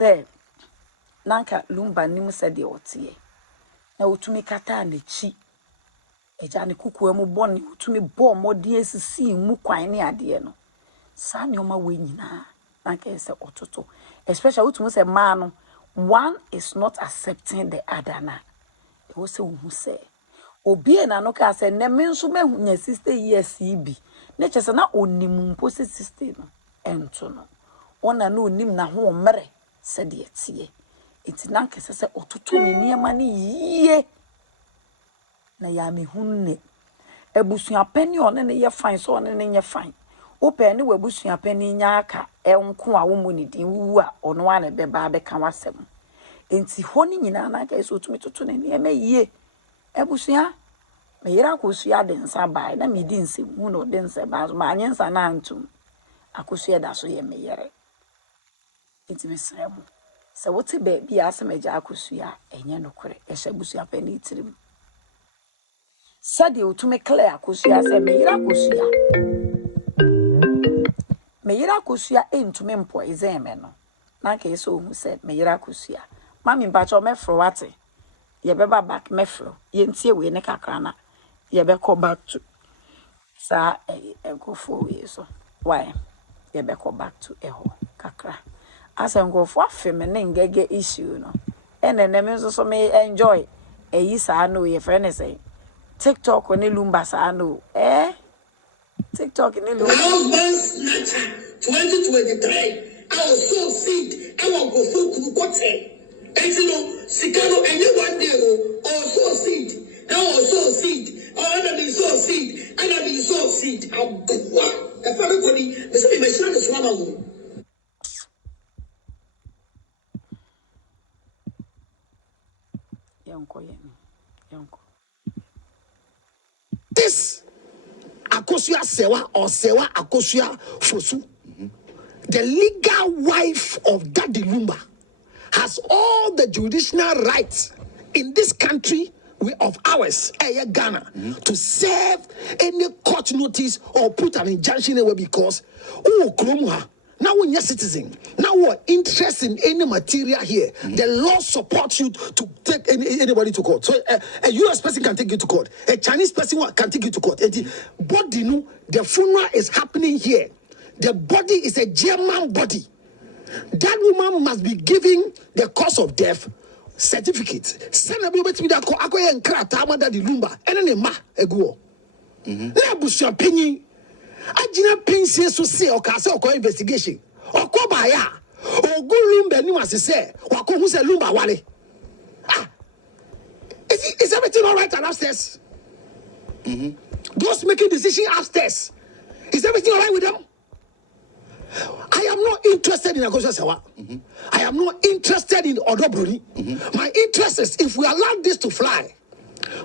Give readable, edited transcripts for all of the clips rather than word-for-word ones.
There, Nanka Lumba nim said the otie. Now to me kata ne chi. Ejani kuku emu boni to me bo more DSC mu kwan ne ade no. Sa nyoma we nyina. Nanka say ototo. Especially to me say man, one is not accepting the other na. E wo say who say. Obi na no ka say ne me nso me nya sister years bi. Na chese na onimu mpo se sister no. Ento no. Ona no onim na ho mmere. Said the tie. It's nanke se otutu ni niema ni ye na ya me hunne ebusuapani one ne ye fine so one ne ye fine ope ne webusuapani nya aka enko a wo mu ni din wu a ono ane beba be ka wasem enti honi nyina nanke se otumi tutu ne niema ye ebusua me yira Akosua de nsa bai na me di nse mu no de nsa ba so ma anyensa na antum Akosua da so ye me yere enti me sremu so what baby asemaja Akosua enye nokore ehye busua pani tirim sade otume clear Akosua se meyira Akosua entume mpo ezeme no na ka eso hu se meyira Akosua mami mpacho mefro wate ye beba back mefro ye ntie we ne kakra na ye be go back to sa go for we so why ye be go back to eho kakra asen go for feminine ngege issue no enene me so me enjoy eyi sa no ye friend say TikTok ni Lumba'S no TikTok ni Lumba'S 2023 I was so sick I was go so kukote and you know sikano anyone there so sick I was so sick I been so sick and I been so sick the family body me say me share the swama wo This Akosua Serwaa or Serwaa Akosua Fosu, the legal wife of Daddy Lumba, has all the judicial rights in this country of ours, Ghana, to serve any court notice or put an injunction away because now when you're citizen, now we're interested in any material here, the law supports you to take anybody to court. So a US person can take you to court. A Chinese person can take you to court. Body, no, the funeral is happening here. The body is a German body. That woman must be giving the cause of death certificate. Send a baby to me that Akoya and Kratama Daddy Lumba and then a ma ego. Nebus your opinion. I didn't pensé so say or cast or investigation or Kobaya or go Lumba Nimas say or who say Lumba Wale. Is everything all right upstairs? Those making decisions upstairs. Is everything all right with them? I am not interested in Akosua Serwaa. I am not interested in Bronii. My interest is if we allow this to fly,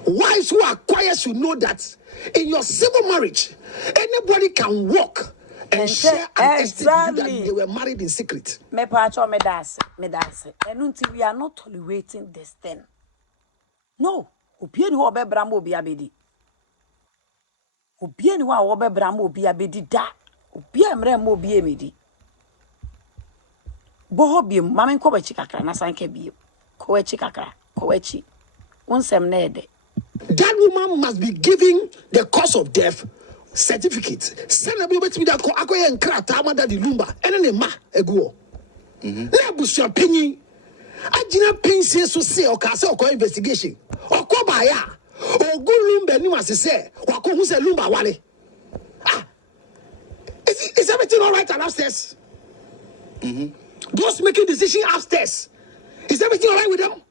wives who are quiet should know that in your civil marriage, anybody can walk and share an estate that they were married in secret. Me pacho me dance. And until we are not tolerating this thing. No. Obieni ho be bramo obi abedi. Obieni ho be bramo obi abedi da. Obi emre mo obi emedi. Boho bi mama nko ba chikakra na sanke bi. Ko we chikakra, ko we chi. Unsem na ede. That woman must be giving the cause of death certificate. Send a baby to me that Akoya and Kratama Daddy Lumba and then a ma ego. Nebus your opinion. I didn't pensé so say or cast or investigation or Kobaya or go Lumba Nimas say or who say Lumba Wale. Is everything all right upstairs? Those making decisions upstairs. Is everything all right with them?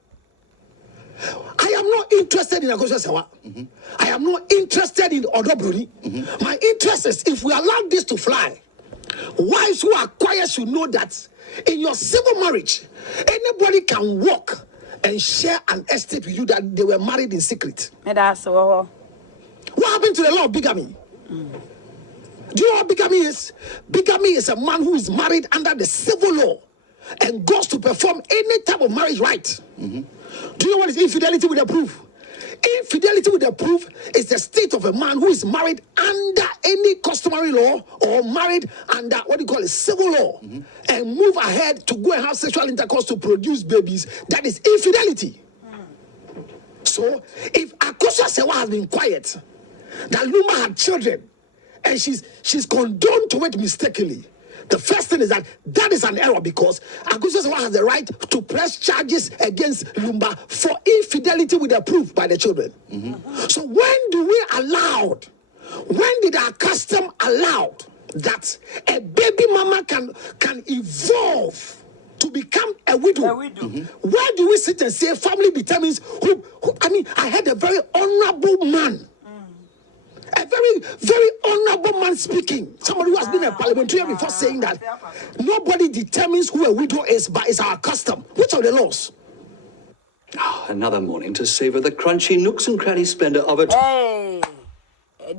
I am not interested in Akosua Serwaa. I am not interested in Bronii. My interest is if we allow this to fly, wives who are quiet should know that in your civil marriage, anybody can walk and share an estate with you that they were married in secret. What happened to the law of bigamy? Do you know what bigamy is? Bigamy is a man who is married under the civil law and goes to perform any type of marriage rite. Do you know what is infidelity with a proof? Infidelity with the proof is the state of a man who is married under any customary law or married under civil law, and move ahead to go and have sexual intercourse to produce babies. That is infidelity. So if Akosua Serwaa has been quiet, that Lumba had children, and she's condoned to it mistakenly, the first thing is that is an error, because Akosua Serwaa has the right to press charges against Lumba for infidelity with the proof by the children. So when did our custom allow that a baby mama can evolve to become a widow? Where do we sit and say family determines who? I mean, I had a very honorable man. A very, very honorable man speaking. Somebody who has been a parliamentarian before, saying that nobody determines who a widow is, but it's our custom. Which are the laws? Another morning to savor the crunchy nooks and cranny splendor of it. Hey,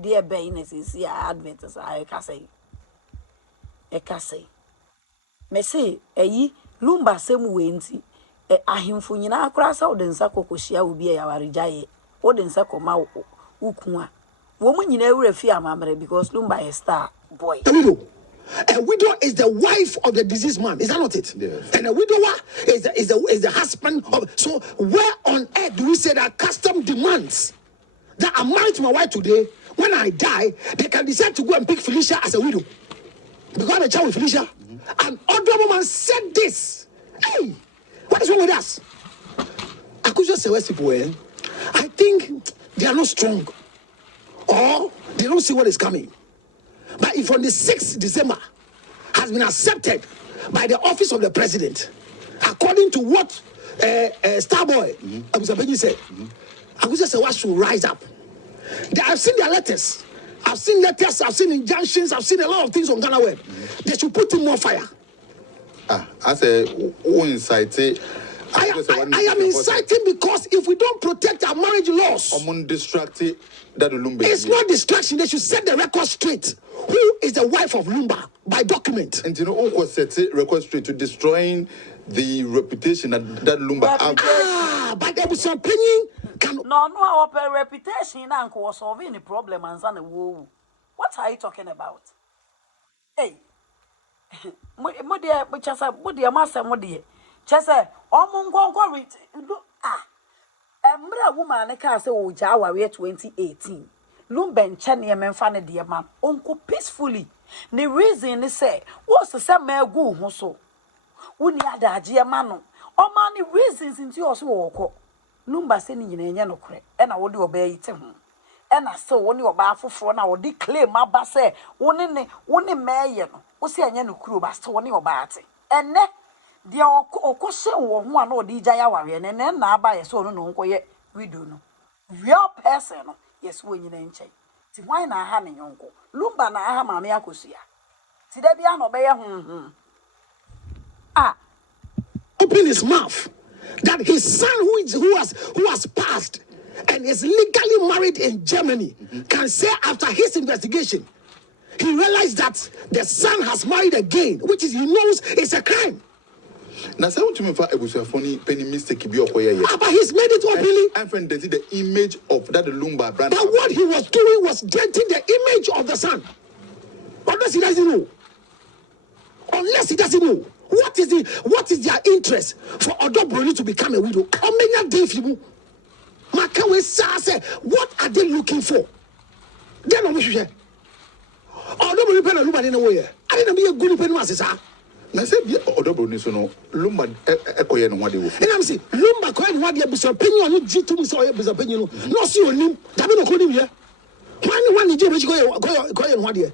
dear Baines is here. Adventist, I can say. Me say, Lumba'S same way nti. Ahimfo nyina akora sa odensa kokohia obi ya warijaye. Odensa koma ukua. Woman nyina ewure fi amamre because Lumba'S is star boy. A widow is the wife of the deceased man. Is that not it? Yes. And a widower is the husband of. So where on earth do we say that custom demands that I'm married to my wife today? When I die, they can decide to go and pick Felicia as a widow because I'm a child with Felicia. An honorable man said this. Hey, what is wrong with us? Akosua Serwaa people, I think they are not strong, or they don't see what is coming. But if on the 6th December has been accepted by the office of the president, according to what Starboy Mpena said, Akosua Serwaa should rise up. I've seen their letters. I've seen letters, I've seen injunctions, I've seen a lot of things on Ghana Web. They should put in more fire. I say, who incited? I am inciting because if we don't protect our marriage laws, it's not distraction. They should set the record straight. Who is the wife of Lumba by document? And you know, who set the record straight to destroying the reputation that Lumba have. But there was some opinion. No, our reputation was solving the problem and son. What are you talking about? Hey, Modia, which has a Modia Master Modia. Chesa, a woman, can say, oh, Jawa, 2018. Lumba Chani and Mpena, dear man, uncle peacefully. The reason they say, what's the same male go, Hoso? Wouldn't you add a mano? Or many reasons into your walk. Lumba'S sending in a no cre, and I would obey it. And I saw one your baffle for an hour declare my basse, one in mayor, or say a no crew, but one your batty. And ne, the Okosha one or DJ Awarian, and then now by a son no quiet, we do know. Real person, yes, when you ain't change. See, why not having uncle? Lumba na aha mami Akosua. See, there be an obey. Open his mouth that his son who has passed and is legally married in Germany can say after his investigation he realized that the son has married again, which is he knows is a crime. Now, say what you mean for funny penny mistake be up here. But he's made it openly. I'm friend the image of that Lumba brand. But what he was doing was denting the image of the son. Unless he doesn't know. Unless he doesn't know. What is their interest for Bronii to become a widow? What are they looking for? They don't wish to Bronii I didn't be a good Mpena. I said, Bronii so no Lumba ekoye no wade wo. And I'm saying Lumba koye no wade be so opinion no ji to me so be so opinion no see onim da be no ko nim here. One je be koye no wade.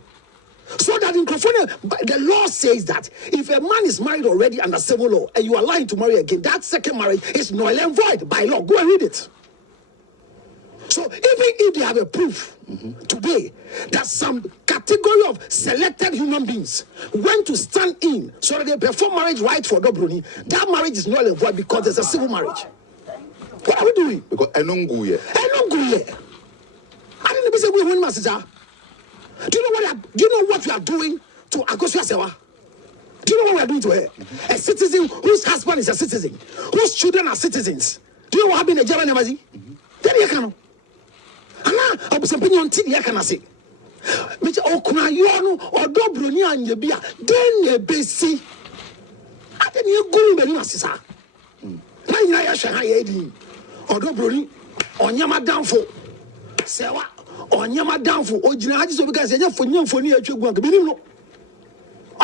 So that in the law says that if a man is married already under civil law and you are lying to marry again, that second marriage is null and void by law. Go and read it. So even if they have a proof today that some category of selected human beings went to stand in so that they perform marriage right for Bronii, that marriage is null and void because there's a civil marriage. What are we doing? Because I don't go here. I didn't say we win message. Do you know what we are doing to Akosua Serwaa? Do you know what we are doing to her? A citizen whose husband is a citizen, whose children are citizens. Do you know what happened in Germany? Then you can. Obusampany on ti ya kana se. Me okuna yo no odo Bronii anye bia den na besi. Ade ne guru be ni asisa. Na nyina ya hwe ha ya di. Odo Bronii onyama danfo. Serwaa onyama danfo ogina haji so because enya foni atwegu anka benim no.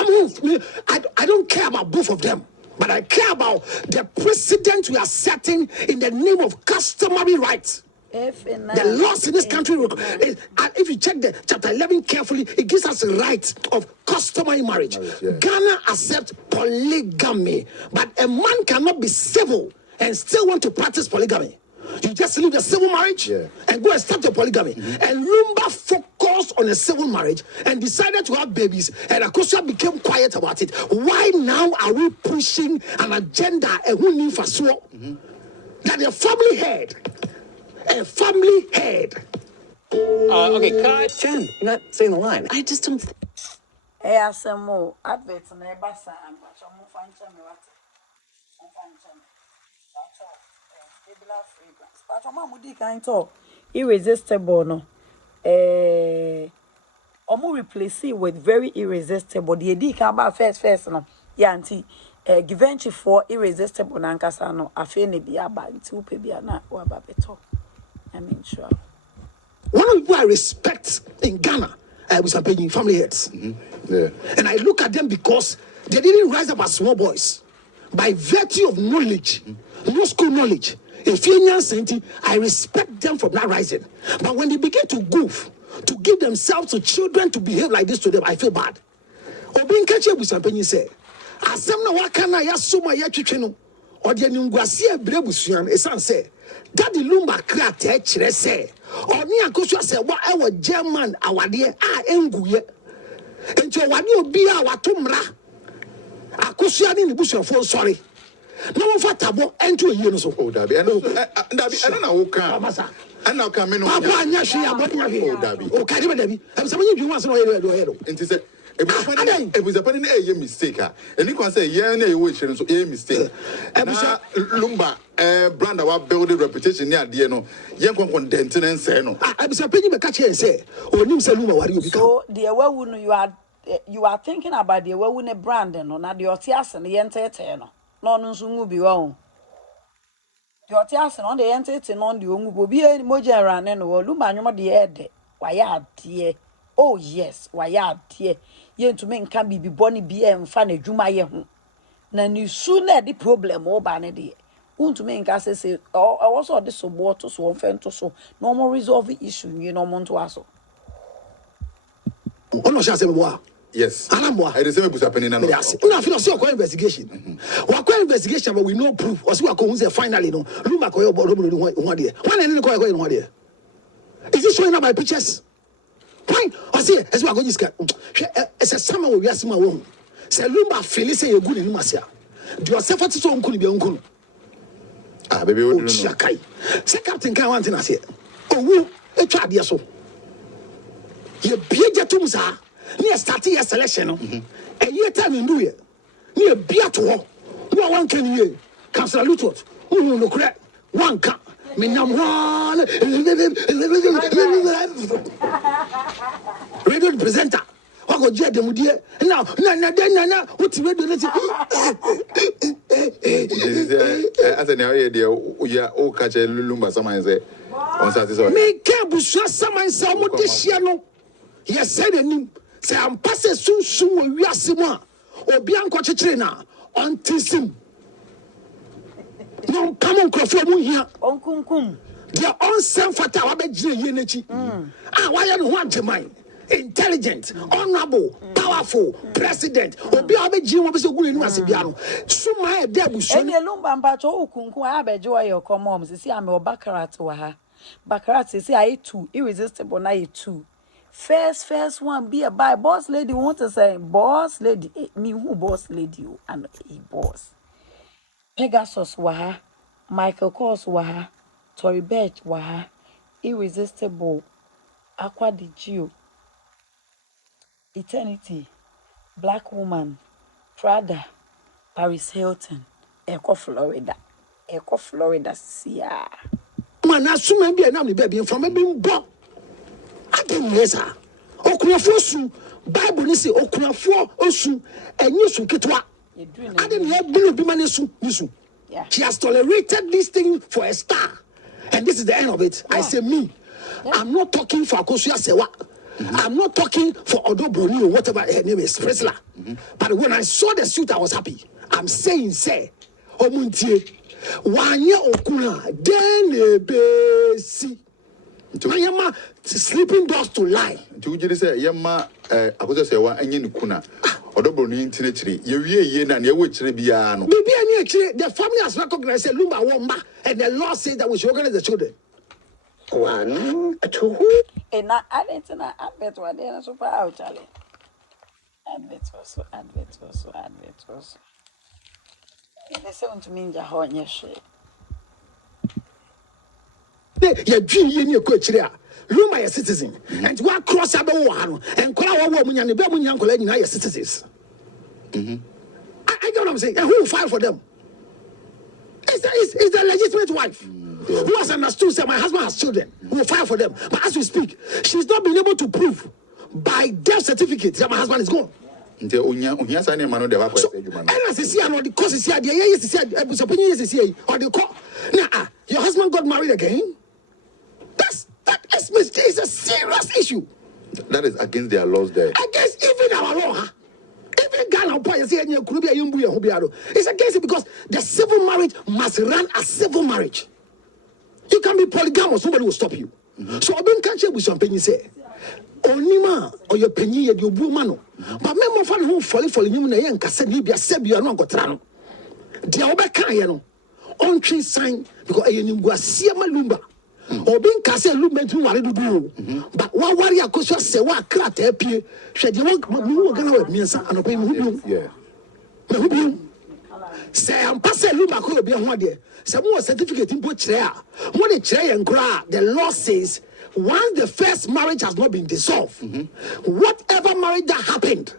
I don't care about both of them, but I care about the precedent we are setting in the name of customary rights. The laws in this country, if you check the chapter 11 carefully, it gives us a right of customary marriage. Ghana accepts polygamy, but a man cannot be civil and still want to practice polygamy. You just leave the civil marriage and go and start your polygamy. And Lumba focused on a civil marriage and decided to have babies, and Akosua became quiet about it. Why now are we pushing an agenda that a family head? Okay, cut. Jen, you're not saying the line. I just don't. Hey, some more adverts on the bus. But irresistible no. Omo replace it with very irresistible. The edi can ba first no. Yeah, auntie. Givenchy for irresistible na nkasa no. Afi ne bia ba nti upe bia na wa ba beto. I mean sure. One of the people I respect in Ghana was a family heads. Yeah. And I look at them because they didn't rise up as small boys. By virtue of knowledge, no school knowledge. If I respect them from that rising. But when they begin to goof, to give themselves to children to behave like this to them, I feel bad. Obinkachi Busampany said, Asem na wakana ya suma ya chicheno, or the Nungwasi Brebusian, a son said, Daddy Lumba cracked a chere say, or me Akosua said, what our German, our dear, enguye. And so what you be our tumra. Akosua in the bush of full sorry. No one fatabo enter a year so. Oh, Dabi, I don't know who can. And now come in. Papa, Yashi, Dabi. Oh, Kadiba Dabi. I'm saying you want to know. And he said, it was a penny a mistake. And you can say, yeah, no, which is a mistake. And Lumba, brand our building reputation near Diano, young one dentin and say, no. I'm saying, but catch and say, or Nimsaluma, what you become. So, dear, well, you are thinking about the well, win a brand and not the Otias and the entertainer. No, no, be wrong. The Otias on the entertainer on the Umubi and Moja ran and Lumba, the head. Why are dear? Oh, yes, why are dear? Yen to men can be Bronii be and funny Juma ye. Nan you sooner the problem more banady. To men can say, oh, I also this so water so offend to so no more resolve the issue, you know, Montoaso. Oh, no, shall say, yes. I the same was happening now. Yes. No, feel so investigation. What investigation, but we no proof. Or so we say finally no. Luma koyo bodo one day. One and koyo one day. Is it showing up my pictures? Fine. I see. As we are going to scan. It's a summer we are seeing my home. Say Lumba feel say you good in Masia. Do yourself what is so uncle be uncle. Ah, baby, what do you know? Shakai. Say Captain can want to say. Oh, who? A child yes so. You be a tumsa. Near starting your selection, a year time in do it. Near beer to walk. No one can hear. Councillor Lutot, who no crack. One cup. Minam radio presenter. What go jet them dear? Now, what's radio? As an area, we are all catch a Lumba, someone say, on Saturday. Make careful, someone say, what this year no. Yes, said a name. Say I'm passing soon we are sima or bianco chitrina on Tissim. No, come on, Crawford here. On Kumkum. Their own self fatawa unity. Why are you want to mind? Intelligent, honorable, powerful, president, or be a Jim was a good in Masibiano. So my debut, so any Lumba Bato Kunku, I bet you your commons. See, I'm a baccarat to her. Baccarat, see, I eat two, irresistible, I eat two. First one be a by boss lady want to say boss lady me who boss lady and a boss. Pegasus waha, Michael Kors waha, Tory Burch waha, irresistible, Aqua di Gio, Eternity, Black Woman, Prada, Paris Hilton, Echo Florida, Sia. Man, I assume be a baby from a being bought. happen yes sir. Okunafo su Bible ni say okunafo osu enye su ketwa. I didn't have be manisu. She has tolerated this thing for a star. And this is the end of it. I say me. I'm not talking for Akosua Serwaa. I'm not talking for Bronii or whatever her name is, Fresla. But when I saw the suit, I was happy. I'm saying, say, Omuntie, Wanya Okuna, then besi. Yama sleeping dogs to lie. Do you say Yama Akosua Serwaa and Yenukuna? Bronii in Tinetri, ye and ye which Rebiano. The family has recognized a Lumba'S, and the law says that we should organize the children. 1, 2. And I didn't know. I bet what they're super out, Charlie. Advert also. They say to me, Jahon, yes, Your dream, you coach there. Lumba is citizen, and one cross other one, and call our woman and the Babu uncle and your citizens. I don't know what I'm saying. And who will file for them? It's the legitimate wife who has understood that my husband has children who will file for them. But as we speak, she's not been able to prove by death certificate that my husband is gone. So, and as I see, I know the cause is here, or the court. Now, your husband got married again? That is a serious issue. That is against their laws there. Against even our law, huh? Even Ghana, it's against it because the civil marriage must run as civil marriage. You can be polygamous, somebody will stop you. So I've been catching with some penny say, Onima or your penny, your woman. But men of who fall you and Cassandra, Sebia, no Gotrano. The Obekayano on tree sign because I am Guasiama Lumba. Or being Castle Lumen to what to do. But what warrior Akosua Serwaa crack appear, said you won't go with me and obey me. Yeah. Say, I'm passing Lumba could be one day. Some more certificate in put chair. When a chair and cry, the law says once the first marriage has not been dissolved, whatever marriage that happened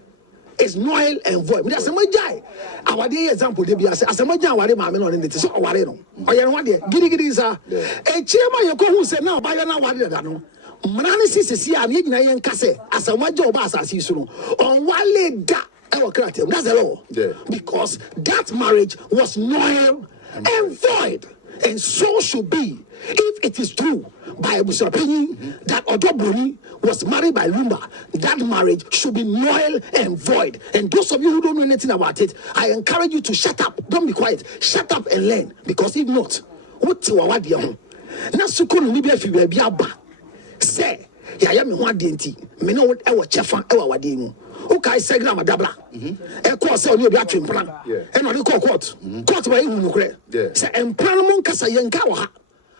is null and void. That's a majai. Our day example, they be as a majai, what am I on it? So, what I know. Or you want it? Giddy, sir. A chairman, you go who said now, by now, what I know. Mananis is here, I'm in Casse, as a major bass as you soon. On one leg, that's the law. Because that marriage was null and void. And so should be if it is true by Abu's opinion that Bronii was married by Lumba. That marriage should be null and void. And those of you who don't know anything about it, I encourage you to shut up. Don't be quiet. Shut up and learn. Because if not, what you are doing? Na sukunu ni be fi be aba. Say, ya ya me ho adenti. Me no e wo chefa e wa wade mu. O kai segra madabla. E ko se oni obi atwe mpran. E no de court. Court ba ehu nukre. Say empran mon kasa yenka wa ha.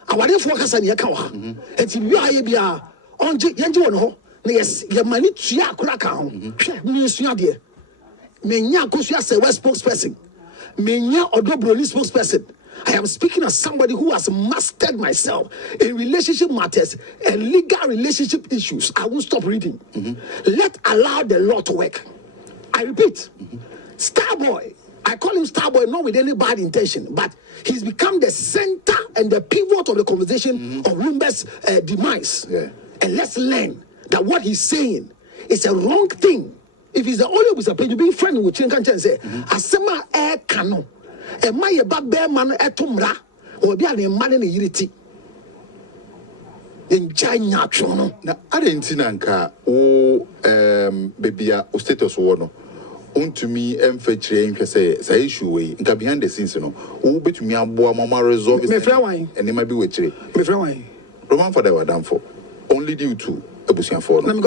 Awadefo kasa ne yeka wa ha. Enti bi aye bia onje yenje won ho. Na yes ye mani tua akura ka ho. Hwe me sua de. Me nya Akosua Serwaa spokesperson. Me nya Bronii spokesperson. I am speaking as somebody who has mastered myself in relationship matters and legal relationship issues. I won't stop reading. Allow the law to work. I repeat, Starboy, I call him Starboy not with any bad intention, but he's become the center and the pivot of the conversation of Lumba'S demise. And let's learn that what he's saying is a wrong thing. If he's the only with a page, being friendly with Chinkan Chen say, Asema air cano. And my bear man at Tumra or be a man in a unity. In China, Trono. Now, I didn't see Nanka, baby, or status one. To me, featuring say issue way, and behind the scenes, who bet me a boy, Mamma resolve it, and they might be with you. My friend, Roman for they were done for only due to a bushing for them.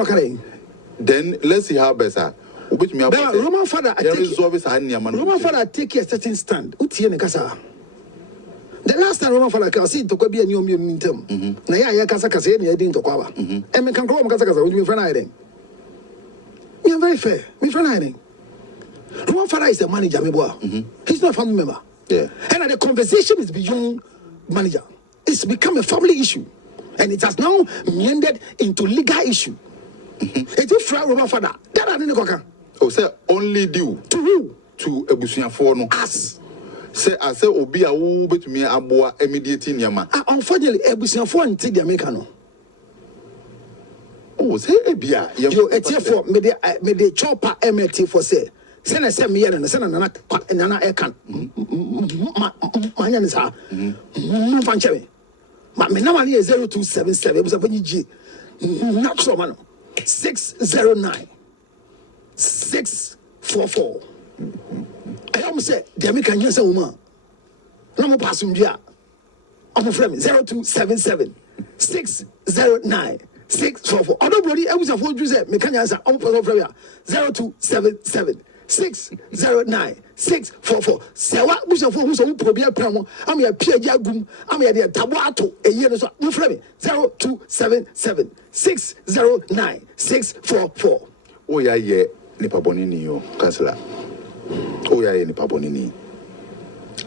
Then let's see how better. Roman father, Roman father take a certain stand. The last time Roman father can see to be a new term. Naya Casacasa, I didn't talk about. And me can grow Casacasa with me friend hiding. Me are very fair, me friend hiding. Roman father is a manager, he's not a family member. And the conversation is beyond manager. It's become a family issue. And it has now meandered into legal issue. It's a friend Roman father. That I didn't go. Oh, say only due to who? To a bushing for no. Us. Say, I say, Obi, a woo, but me a boa immediately in your man. Unfortunately, a bushing for and take the Americano. Oh, say ebia. Yo, for me the chopper MT for say. Send a send me and send another aircan. Manya is ha. Fanchemi. My number is 0277 was a G. Not so man. 609 644. I almost said, Demican, yes, a woman. No more passing here. I'm a friend 0277 609 644. Nobody else of what you said. Mechanics are on 0277 609 644. Serwaa Bishop who's on Probia Pramo. I'm your Pierre Yagum. I'm your Tabuato. A year or so. 0277 609 644. Oh, yeah, Nipa Bronii, yo, Kaissssh. Oh, yeah, Nipa Bronii.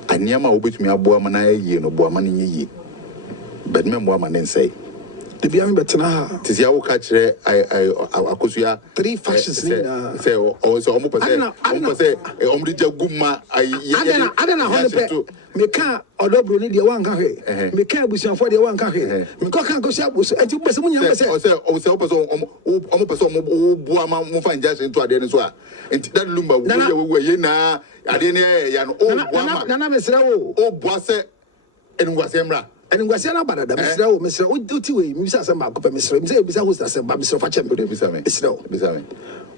Anyama obit me a boa mana ye no boa mani ye. But me boa man say. The be am betena. Tizia wo ka kire Akosua 3 factions ni na. Say o so omo pese omo di jaguma adena honepe. Me ka odo Bronii de wan ka hwe. Me ka abusuafo de wan ka hwe. Me ko kan Akosua abusu. Enti pese munya pese. O say omo pese omo boa ma mo fa nja se to ade ni so a. Enti that Lumba wo ye na ade ni ya no o boa ma. Nana mesra wo. O boa se enungwase mra. And we say na bada da Mr. Uti we Mr. Samba ko Mr. Mr. Bisa host Samba Mr. Fachem do bisa me. Bisa me.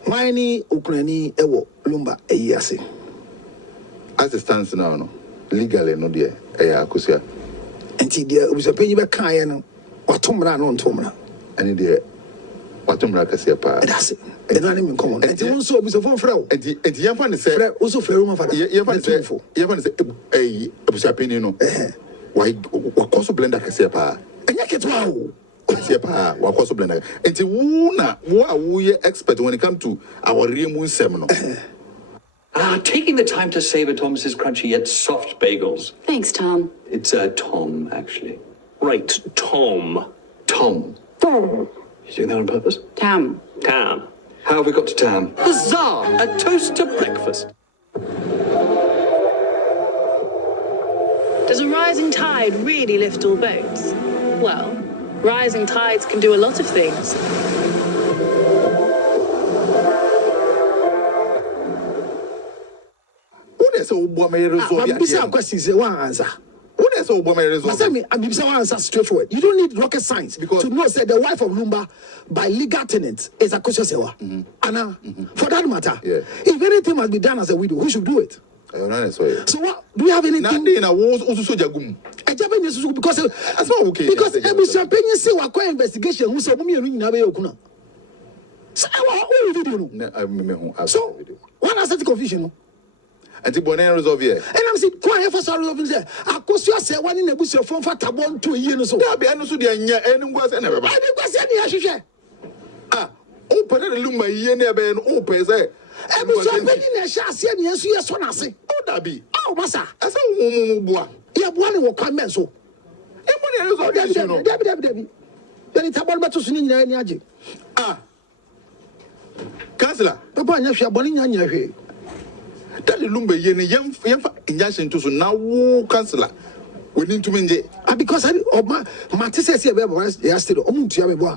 Why Ukraine ewo Lumba eyase. As it stands now no legally no there Akosua. Enti there we say penyi be kan no watomra no ntomra. Ani there watomra kase pa. That's it. The name in common. Enti won so bisa fon frɛ. Enti yɛmfa ne sɛ also frɛ Roman father. Yɛmfa ne sɛ abusua penyi no. Why wakoso blender kase pa enya ketwa o kase pa wakoso blender enti wo ye expert when it comes to our remu nsem no taking the time to savor Thomas's crunchy yet soft bagels. Thanks, Tom. It's Tom, actually. Right, Tom. You doing that on purpose? Tam. How have we got to Tam? Huzzah! A toast to breakfast. Does a rising tide really lift all boats? Well, rising tides can do a lot of things. What is so boy may resolve? I'm questions one answer. What is so boy may resolve? I'm answer straightforward. You don't need rocket science because to know that the wife of Lumba by legal tenant is Akosua Serwaa. Anna, for that matter, if anything must be done as a widow, who should do it? So what do you have anything in a war also jagum? Because that's not okay. Because every champagne say what investigation who said me in Okuna. So one has the confusion. And the bonnet resolve here. And I'm saying, quite for sorrow of there. Akosua said one in a bush of phone for Tabon 2 years or so. There be no so the and was and never. I didn't say any share. Open the Lumba yen ben open say. Every champagne in a shall see yes, yes, one I say. Oh, that be. Oh, massa. I said, boy. Yeah, one will come in so. Debbie. Then it's about better to any aji. Kaissssh. Papa, yes, you're born in your head. That Lumba yen, young injunction to so now, Kaissssh. We need to mean because I my says here yesterday I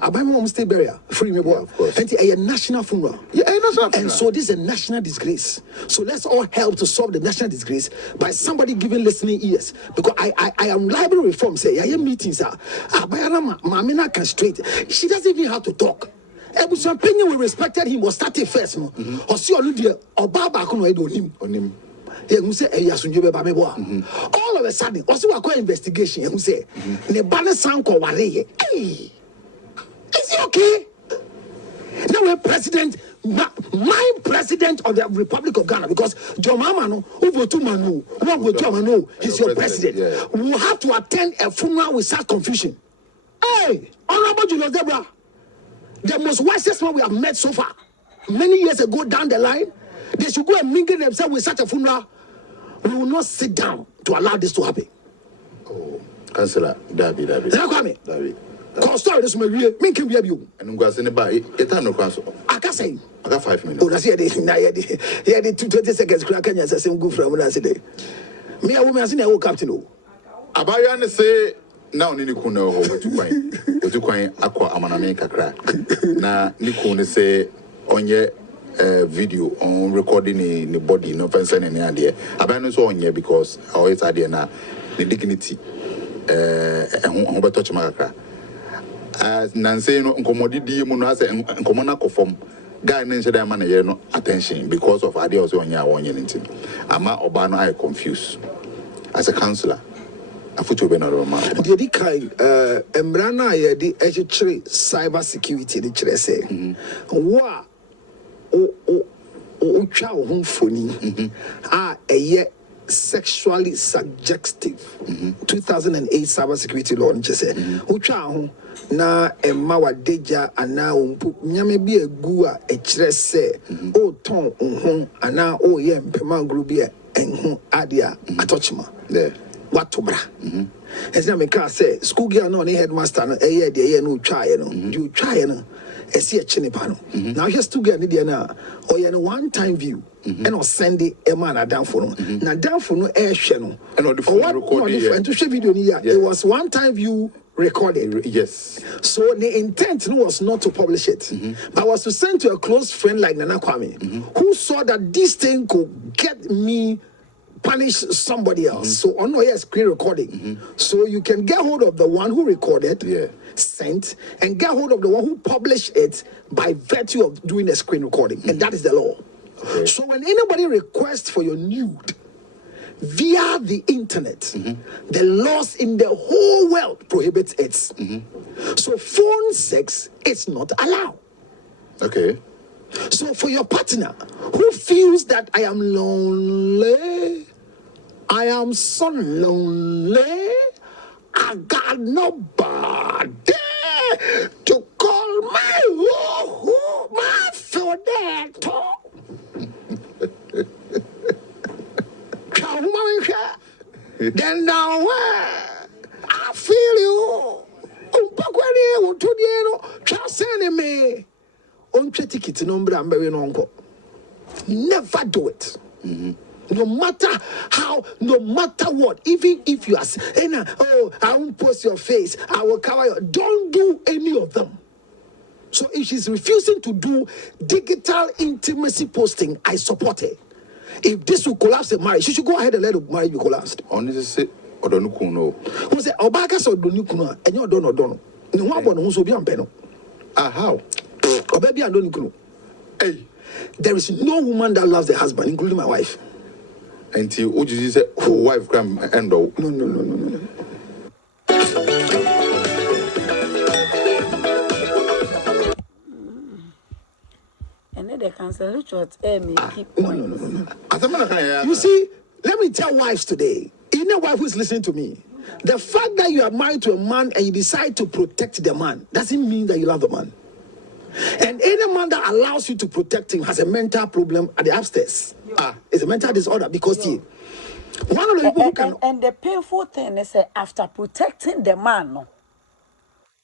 buy my home stay burial free me boy and a national funeral and so this is a national disgrace, so let's all help to solve the national disgrace by somebody giving listening ears, because I am library reform say I am meetings Mamina can straight, she doesn't even have to talk. Ebusuan Mpena we respected him was started first no or see or baba on him. Who say all of a sudden, also a investigation. Who say the balance sound ko wale. Hey, is it okay? Now we're president, my president of the Republic of Ghana, because John Mamano, over to Manu, he's your president. We have to attend a funeral with such confusion. Hey, Honorable Julius Debra, the most wisest one we have met so far. Many years ago down the line, they should go and mingle themselves with such a funeral. We will not sit down to allow this to happen. Oh, Councillor, David. Cause story this may be you. And I'm going to send it by it. No council. I can say. I got 5 minutes. Oh, that's it. Yeah, the 20 seconds. Crack and yes, I say good from when I say. Me, a woman, I seen a captain. Abayan say now ni kuno ho wetu kwan akwa amaname kakra na ni kuno say onye video on recording in the body no fancy any idea abanu so onye because always idea na the dignity ho beto chima kakra nanse no nkomodidi mu no ase nkomona kofom guy no nse da man ye no attention because of idea also onye awonye ntin ama oba no I confused as a counselor afuto be no ma the di kai emrana ye di echire cyber security di kire say wa o twa wo mfoni sexually suggestive 2008 cyber security law nche say o twa ho na emma wadeja ana ompu nyame bi egu a ekire say o ton ho ana o ye mpema group bi enhu adia atochima there what to bra esi me ka say school girl no ni headmaster no eye de ye no twa ye no you twa ye no esi e chine pa no now here school girl ni de na o ye no one time view and o send it e man down for no na down for no e hwe no and o the phone recording and to show video ni ya it was one time view recorded. Yes. So the intent was not to publish it, but was to send to a close friend like Nana Kwame, who saw that this thing could get me punish somebody else. So on no screen recording. So you can get hold of the one who recorded, sent, and get hold of the one who published it by virtue of doing a screen recording. And that is the law. Okay. So when anybody requests for your nude via the internet, the laws in the whole world prohibit it. So phone sex is not allowed. Okay. So for your partner who feels that I am lonely, I am so lonely, I got nobody to call my Fiodato. Then now I feel you. Me. Never do it. No matter how, no matter what, even if you are saying, oh, I won't post your face, I will cover your, don't do any of them. So if she's refusing to do digital intimacy posting, I support her. If this will collapse the marriage, she should go ahead and let the marriage be collapsed. Honestly, Odonukuno. Who say Obakas or Donukuno, and you don't know. No one who will be on Mpena. How? Or baby, I don't know. Hey, there is no woman that loves the husband, including my wife. Until Uji said, "Oh, wife come and no." And then they cancel it short. Keep no. You see, let me tell wives today. You know, wife who's listening to me. The fact that you are married to a man and you decide to protect the man doesn't mean that you love the man. And any man that allows you to protect him has a mental problem at the upstairs. It's a mental disorder because one of the people who can. And the painful thing is after protecting the man, no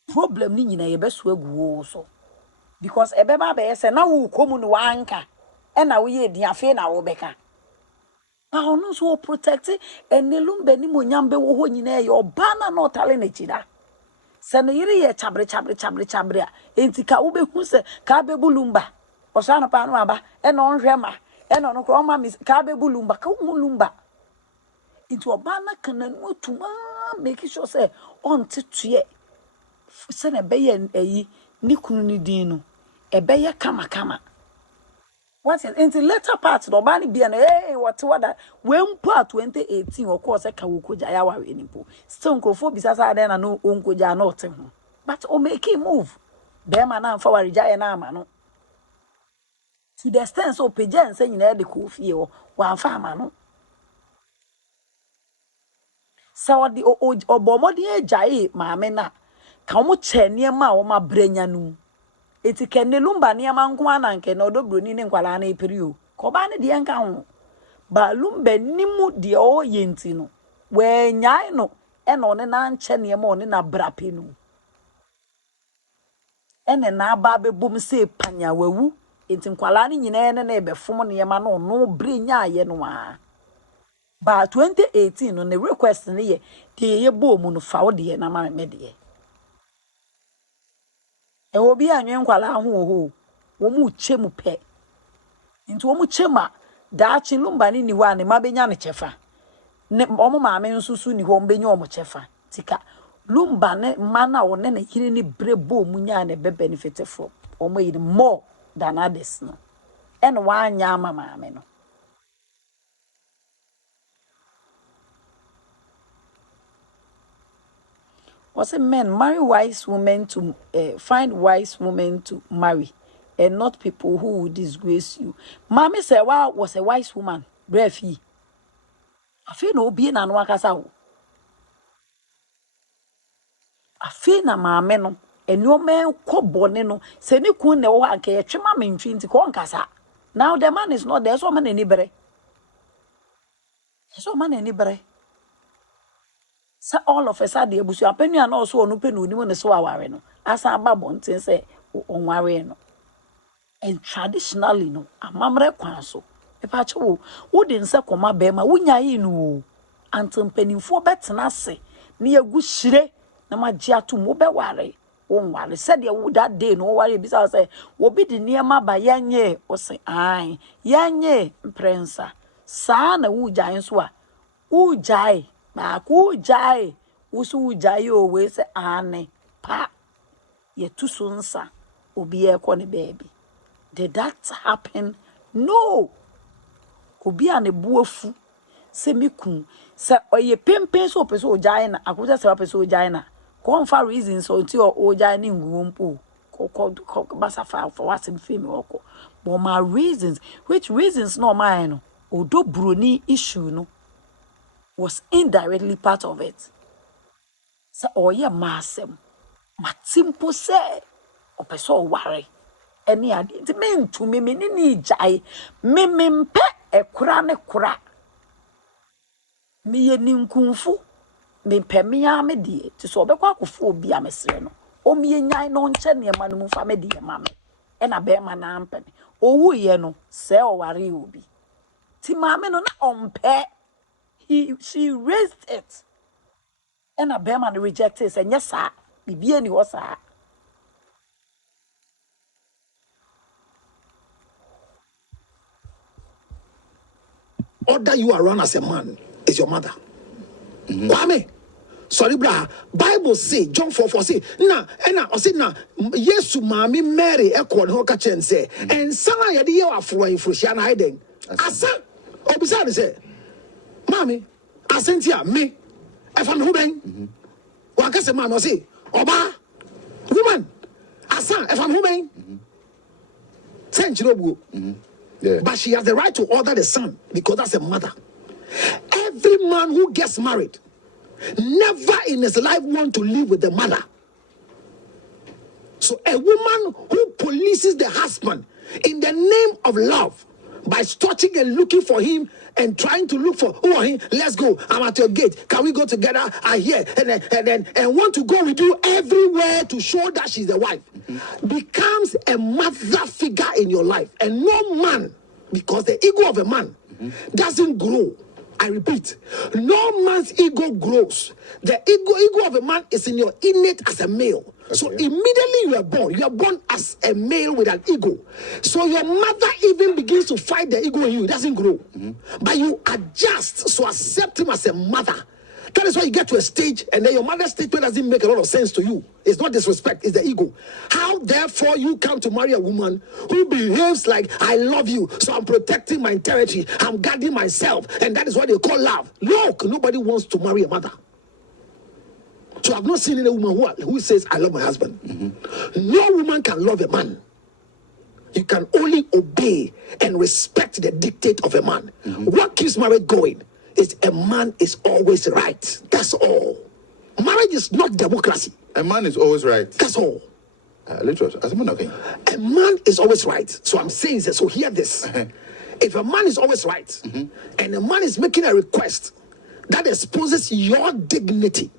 problem ni na yebe so agu so because ebeba be say na wo komu no wanka e na wo ye diafe na wo beka. Now no so protect and Lumba ni mo nyambe wo ho nyina ye oba na no tale na chida. Se ne yire ye chabre a enti ka wo be hu se ka be bulumba o sha no pa no aba e no nhwe ma e no no kro ma mi ka be bulumba ka wo lumba enti oba na kana no tuma make sure say on tetuye se na be ye ayi ni kunu ni din no e be ye kama what is in the later part the bani be hey what that when part 2018 of course ka wo koja ya wa enipo still nkofo bisasa den na no onkoja na ote ho but o make him move be ma na amfa warija ye na ama no to the extent so peja nse nyina de ko fie wo wa amfa ama no so the obomodi ejae maame na ka mo che niema wo ma branya nu eti kenne Lumba niema nko ananke na odo Bronii ne nkwala na epiri o ko ba ne de nka ho ba Lumba nimu de o yenti no we nyae no e no ne na nche niema one na brape no ene na ba bebum se panya wawu enti nkwala ne nyina ne na ebefom niema no no brenya aye no a But 2018 on the request in the year, the bo muno found the na my media. And will be a young quala who womu chemu pe. Into omu chema, dachi lumbani ni one, mabenyana chefa. Omo mame nsusu ni hombenyo omo chefa. Tika lumba ne mana one ne hiri ni brebo munya ne be benefit from. Omo yiri more than others no. And one yama mame no. Was a men marry wise women to find wise women to marry, and not people who will disgrace you. Mommy Serwaa was a wise woman, brefi. I feel no being an wakasa. I feel na mamma no, and no man co boneno, say ni kun ne wa ke chima min twinti ko nkasa. Now the man is not there, so man anybody. So man anybody. So all of a sudden, busu apenu and also on open uni when so aware no. Asa babon tin say on ware no. And traditionally no, amamre kwan so. E pa che wo de nse koma be ma wunya yi no. Antum penimfo betena se na yagu hire na magye ato mo be ware. Won ware said ye wo that day no ware bi say wo bi de niema ba yanye o se ai yanye prensa. Sa na wo gyan so a wo gyan ma ku jai usu jai o we se ane pa ye tusunsa obi e ko ne baby. Did that happen? No. Obi ane buofu se miku se oye pempen so peso jai na akuta se peso jai na ko fa reasons so ti o jai ni ngumpo ko basa fa for what in film oko but my reasons which reasons no mine no odo Bronii issue no was indirectly part of it. So, oh, yeah, massem. Matimpo say, or peso worry. Any idea? The men to me, ni jai, me mpe a kurane kura. Me ye ninkunfu, me pe me amedi, to so be kwakufu bi amesreno. O me nyai no nche ne manu mu fa me di mame. E na be man na Mpena. Owu ye no, se o wari obi. Ti mame no na ompe. She raised it. And a bear man rejected it. And yes, sir. Bibi any was sir. Order you around as a man is your mother. Kwame. Sorry, brah. Bible say, John 4:4 say, or say, Yesu mami Mary equal hoka chen say, and sana yadi ye afro in Frushiana hiding. Asa, obisani say, Mami, asentia me, if I'm human, wakase mama say, Oba, woman, asa, if I'm human, send you. Yeah. But she has the right to order the son because that's a mother. Every man who gets married never in his life want to live with the mother. So a woman who polices the husband in the name of love by searching and looking for him and trying to look for him, let's go, I'm at your gate, can we go together? I hear and want to go with you everywhere to show that she's the wife, becomes a mother figure in your life. And no man, because the ego of a man doesn't grow. I repeat, no man's ego grows. The ego of a man is in your innate as a male. Okay. So immediately you are born as a male with an ego. So your mother even begins to fight the ego in you. It doesn't grow. But you adjust, so accept him as a mother. That is why you get to a stage and then your mother's statement doesn't make a lot of sense to you. It's not disrespect, it's the ego. How therefore you come to marry a woman who behaves like, I love you, so I'm protecting my territory, I'm guarding myself, and that is what they call love. Look, nobody wants to marry a mother. So I've not seen any woman who says, I love my husband. No woman can love a man. You can only obey and respect the dictate of a man. What keeps marriage going is a man is always right. That's all. Marriage is not democracy. A man is always right. That's all. Literally, as a man, okay. A man is always right. So I'm saying that, so hear this. If a man is always right, and a man is making a request that exposes your dignity,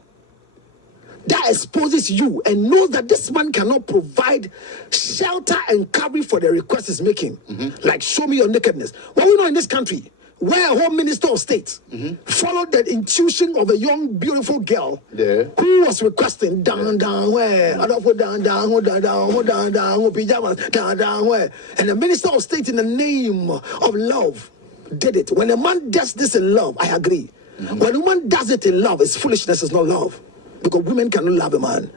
that exposes you and knows that this man cannot provide shelter and coverage for the request he's making, like show me your nakedness. What we know in this country, where a whole minister of state followed the intuition of a young, beautiful girl who was requesting down, where, I don't put down, pajamas, down, where. And the minister of state, in the name of love, did it. When a man does this in love, I agree. When a woman does it in love, it's foolishness, it's not love. Because women cannot love a man.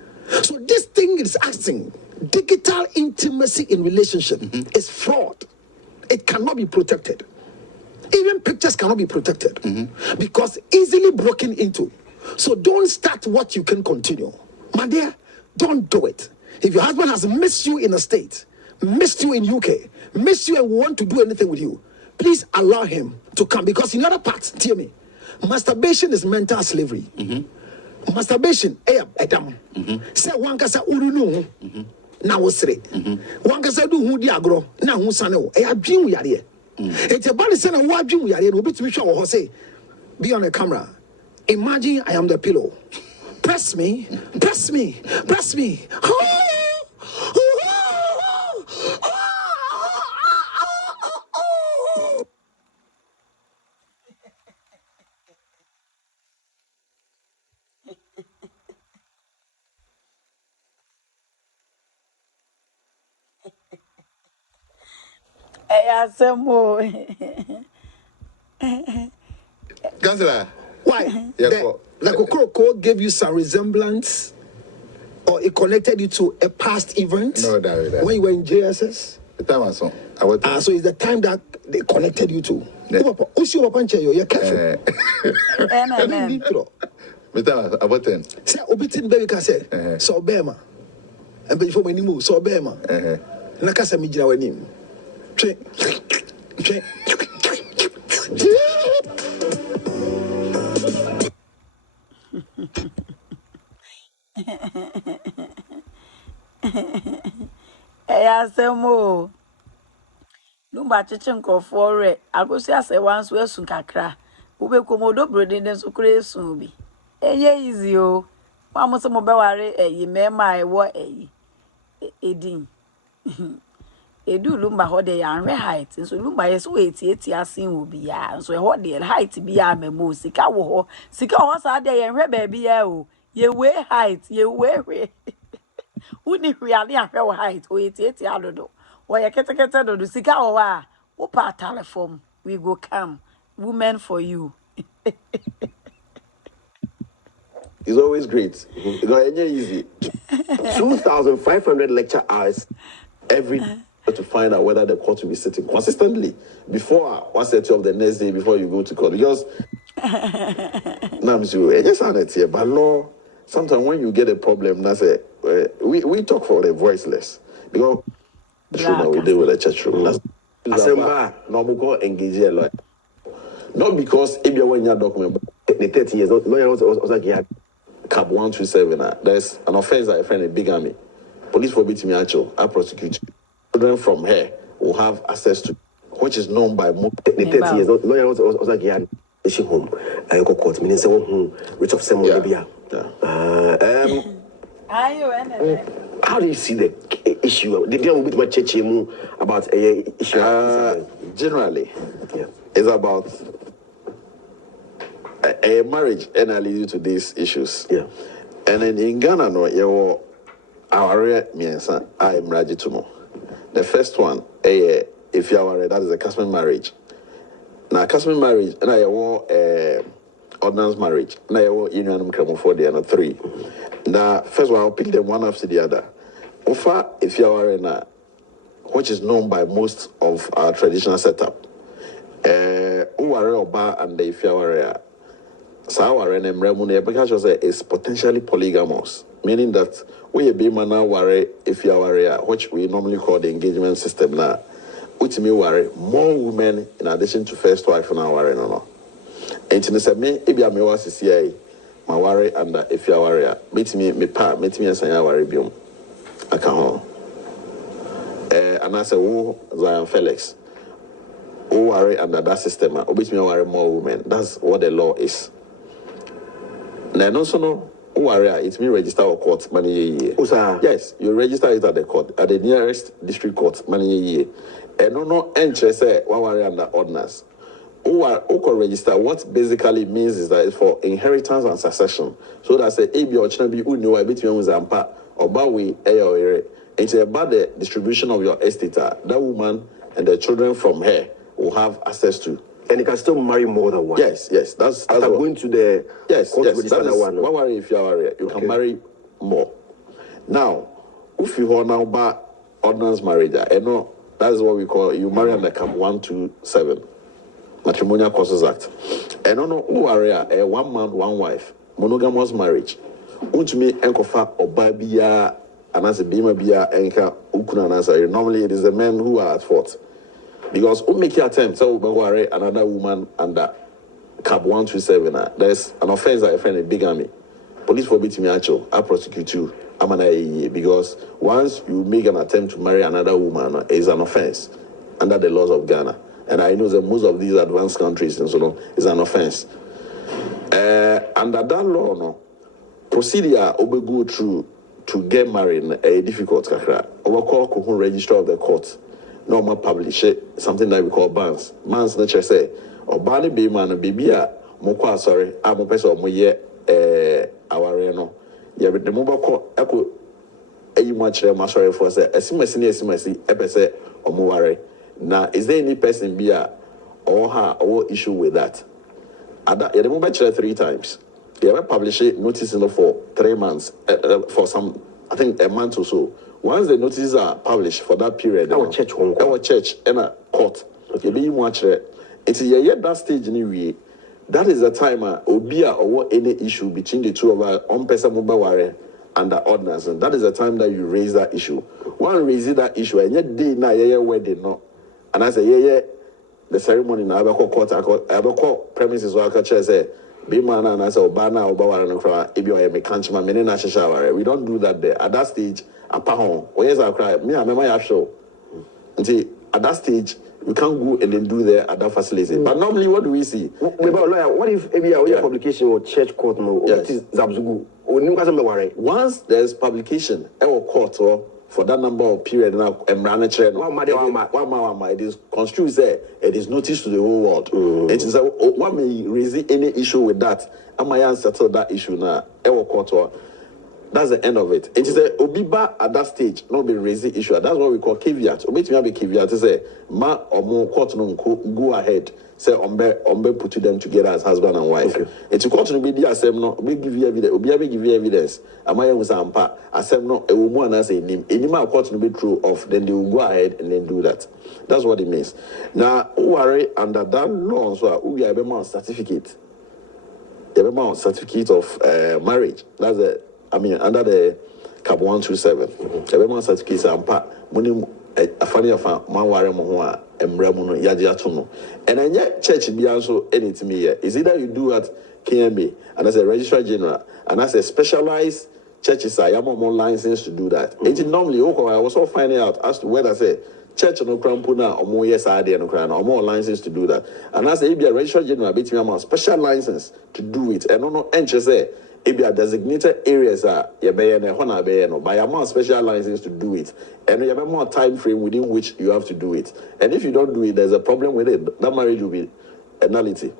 So this thing is asking, digital intimacy in relationship is fraud. It cannot be protected. Even pictures cannot be protected because easily broken into. So don't start what you can continue. My dear, don't do it. If your husband has missed you in a state, missed you in UK, missed you and want to do anything with you, please allow him to come. Because in other parts, hear me, masturbation is mental slavery. Masturbation, Adam. Say one kasa urunu na wosre. One kasa do hu di agro na hu sane wo. E adwin yare. It's a body say na wo adwin yare no bitumi hwe wo say be on the camera. Imagine I am the pillow. Press me, press me, press me. Councillor. Why? The Kokoro gave you some resemblance, or it connected you to a past event? No, that. When you were in JSS? The time I saw. So it's the time that they connected you to. You're careful. About 10. Say, Obitin baby can say, so Bema. And before when you move, so Bema. Nakasa Mijra when him. Ayasemo Lumba chichenko for Akosua say once we soon kakra. Ube komodo brodi den so kure sun bi. Eye easy o. Wa mo se mo be ware eyi mema ewo eyi. Edin. Edu Lumba ho de yanwe height. So Lumba yeso eti asin wo bi ya. So ho de height bi ya memo sika wo ho. Sika ho sa de yenhwe ba bi ya o. Ye we height, ye we. Uni really ahwe height o eti adodo. Wo ye kete do sika wo wa. Wo pa telephone. We go come. Women for you. It's always great. It's easy. 2,500 lecture hours every day to find out whether the court will be sitting consistently before 1:30 of the next day before you go to court. Because but law, sometimes when you get a problem, that's we talk for the voiceless. Because we deal with the church room. That's normal engage a lawyer. Not because if you're when your document, the 30 years, lawyer was like, yeah, Cap 127. There's an offense I find a big army. Police forbid me actual, I prosecute. Children from here will have access to, which is known by most. The 30 years, lawyer was like, yeah, she home. I go court, meaning someone rich of some Libya. How do you see the issue? The deal with my church about a issue? Generally, it's about a marriage and I lead you to these issues. Yeah. And then in Ghana, no, you our miensa I am ready to know. The first one, if you are that is a custom marriage. Now custom marriage, and I want ordinance marriage. Now I want union for the other three. Now first one I'll pick them one after the other. Offer if you are in a which is known by most of our traditional setup. Oba and the if you are Sawa and Remune because is potentially polygamous, meaning that we be mana worry if you are which we normally call the engagement system now. Which me worry more women in addition to first wife and our worry no. And to say me if you are me was CCA, my worry and if you are meet me and say I worry biom. I can't. And I say Zion Felix. Who worry under that system, which me worry more women. That's what the law is. Now, also no, who worry it means register or court money. Yes, you register it at the court, at the nearest district court money. And no, interest say one worry under ordinance. Oko register, what basically means is that it's for inheritance and succession. So that's a AB or Chinabi Unio, a bit of Zampa, or Bawi, Ayo. It's about the distribution of your estate. That woman and the children from her will have access to. And you can still marry more than one. Yes. That's going to the court register that one. Don't worry if you are you can marry more. Now, if you are now by ordinance marriage, that's what we call you marry under Cap 127. Matrimonial Causes Act. And who are a 1 man, 1 wife, monogamous marriage. Me enkofa obabia anase bima bia enka ukuna nasa. Normally it is the men who are at fault. Because we make your attempt, so we worry another woman under Cap 127. There's an offense that I find a bigamy. Police forbid me actual, I prosecute you. I'm an because once you make an attempt to marry another woman, it's an offense under the laws of Ghana. And I know that most of these advanced countries and so on is an offense. Under that law, procedure will go through to get married a difficult kakra. Our court could register of the court. Normal publish it, something that we call bans. Bans nature say, or Bani be man baby mokwa sorry, I'm a person mo ye our no. Yeah, but the mobile court echo a much sorry for say, a simasi, epese or more. Now, is there any person be or her or issue with that? The mobile 3 times. They have published it notice for 3 months, for some, I think a month or so. Once the notices are published for that period, our church and a court, you be much it's yet that stage anyway. That is the time obia or any issue between the two of our on person mobile and the ordinance, and that is the time that you raise that issue. One raise that issue, and yet day na wedding no. And I say, the ceremony in Abaco court, Abaco premises or church say, be man and I say, Obana, Obawa, and cry, if you are a countryman, Menina shower. We don't do that there. At that stage, a pahon, where's our cry? Me, I'm my show. Until at that stage, we can't go and then do there at that facility. But normally, what do we see? What if maybe a publication or church court, what is Zabzugu? Once there's publication, our court or for that number of period now, it is construed it is notice to the whole world. It is what may raise any issue with that. Am I settle that issue now? Our court. That's the end of it. It is a obiba at that stage, not be raising issue. That's what we call caveat. Obit me be caveat to say ma or more court no go ahead. Say ombe put them together as husband and wife. It's a court no be the assem no be give you evidence. Obi give you evidence. Amaya was ampa assem no a woman as a name. Any ma court no be true of then they will go ahead and then do that. That's what it means. Now who are under that law so we have a certificate. You have a certificate of marriage. That's under the Cap 127. Everyone certificates and part money a funny affair, Maware Moa, and Bramuno, Yajiatono. And I yet church be also anything here. Is either you do at KMB and as a registrar general and as a specialized churches, I am more licensed to do that. It normally, I was also finding out as to whether say church no crampuna or more yes idea no crown or more license to do that. And as a registrar general, bit me a special license to do it. And no entry say. If you are designated areas by a more special license to do it, and you have a more time frame within which you have to do it. And if you don't do it, there's a problem with it. That marriage will be a nullity.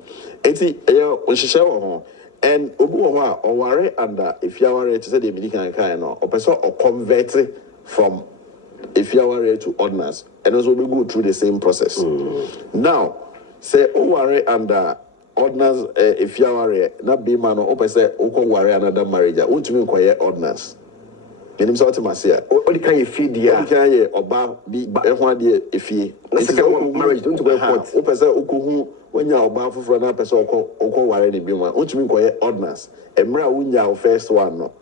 And Obuwa or worry under if you are to say the American kind or person or convert from if you are to ordinance, and also we go through the same process. Now, say worry under ordinance if you are not be man or say worry another marriage. What do you mean quiet ordinance? Meaning something must say. Only can you feed the can or bar be if he marriage don't go court. Open say ukuhu when you are bar for another person or worry any be one. What do you mean quiet ordinance? Emra unya first one no.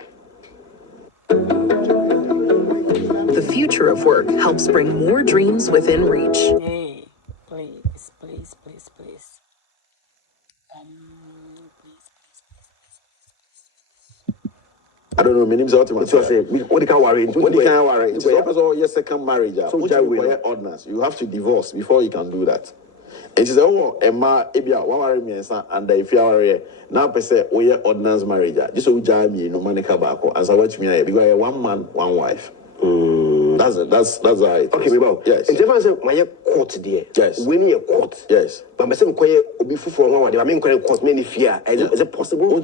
The future of work helps bring more dreams within reach. Hey, please. I don't know, my name is Ultimate. What can worry? What can worry? It's also your second marriage. So ordinance. You have to divorce before you can do that. And she said, oh, Emma, Ebia, what worry me, and if you are now, per se, we are ordinance marriage. This will jam me, no money cabacco, as I watch me, because I 1 man, 1 wife. That's how it is. Okay, maybe. Yes. And Jeff said, my court there. Yes. Winning a court. Yes. But my son will be for one. I mean, court many fear. Is it possible?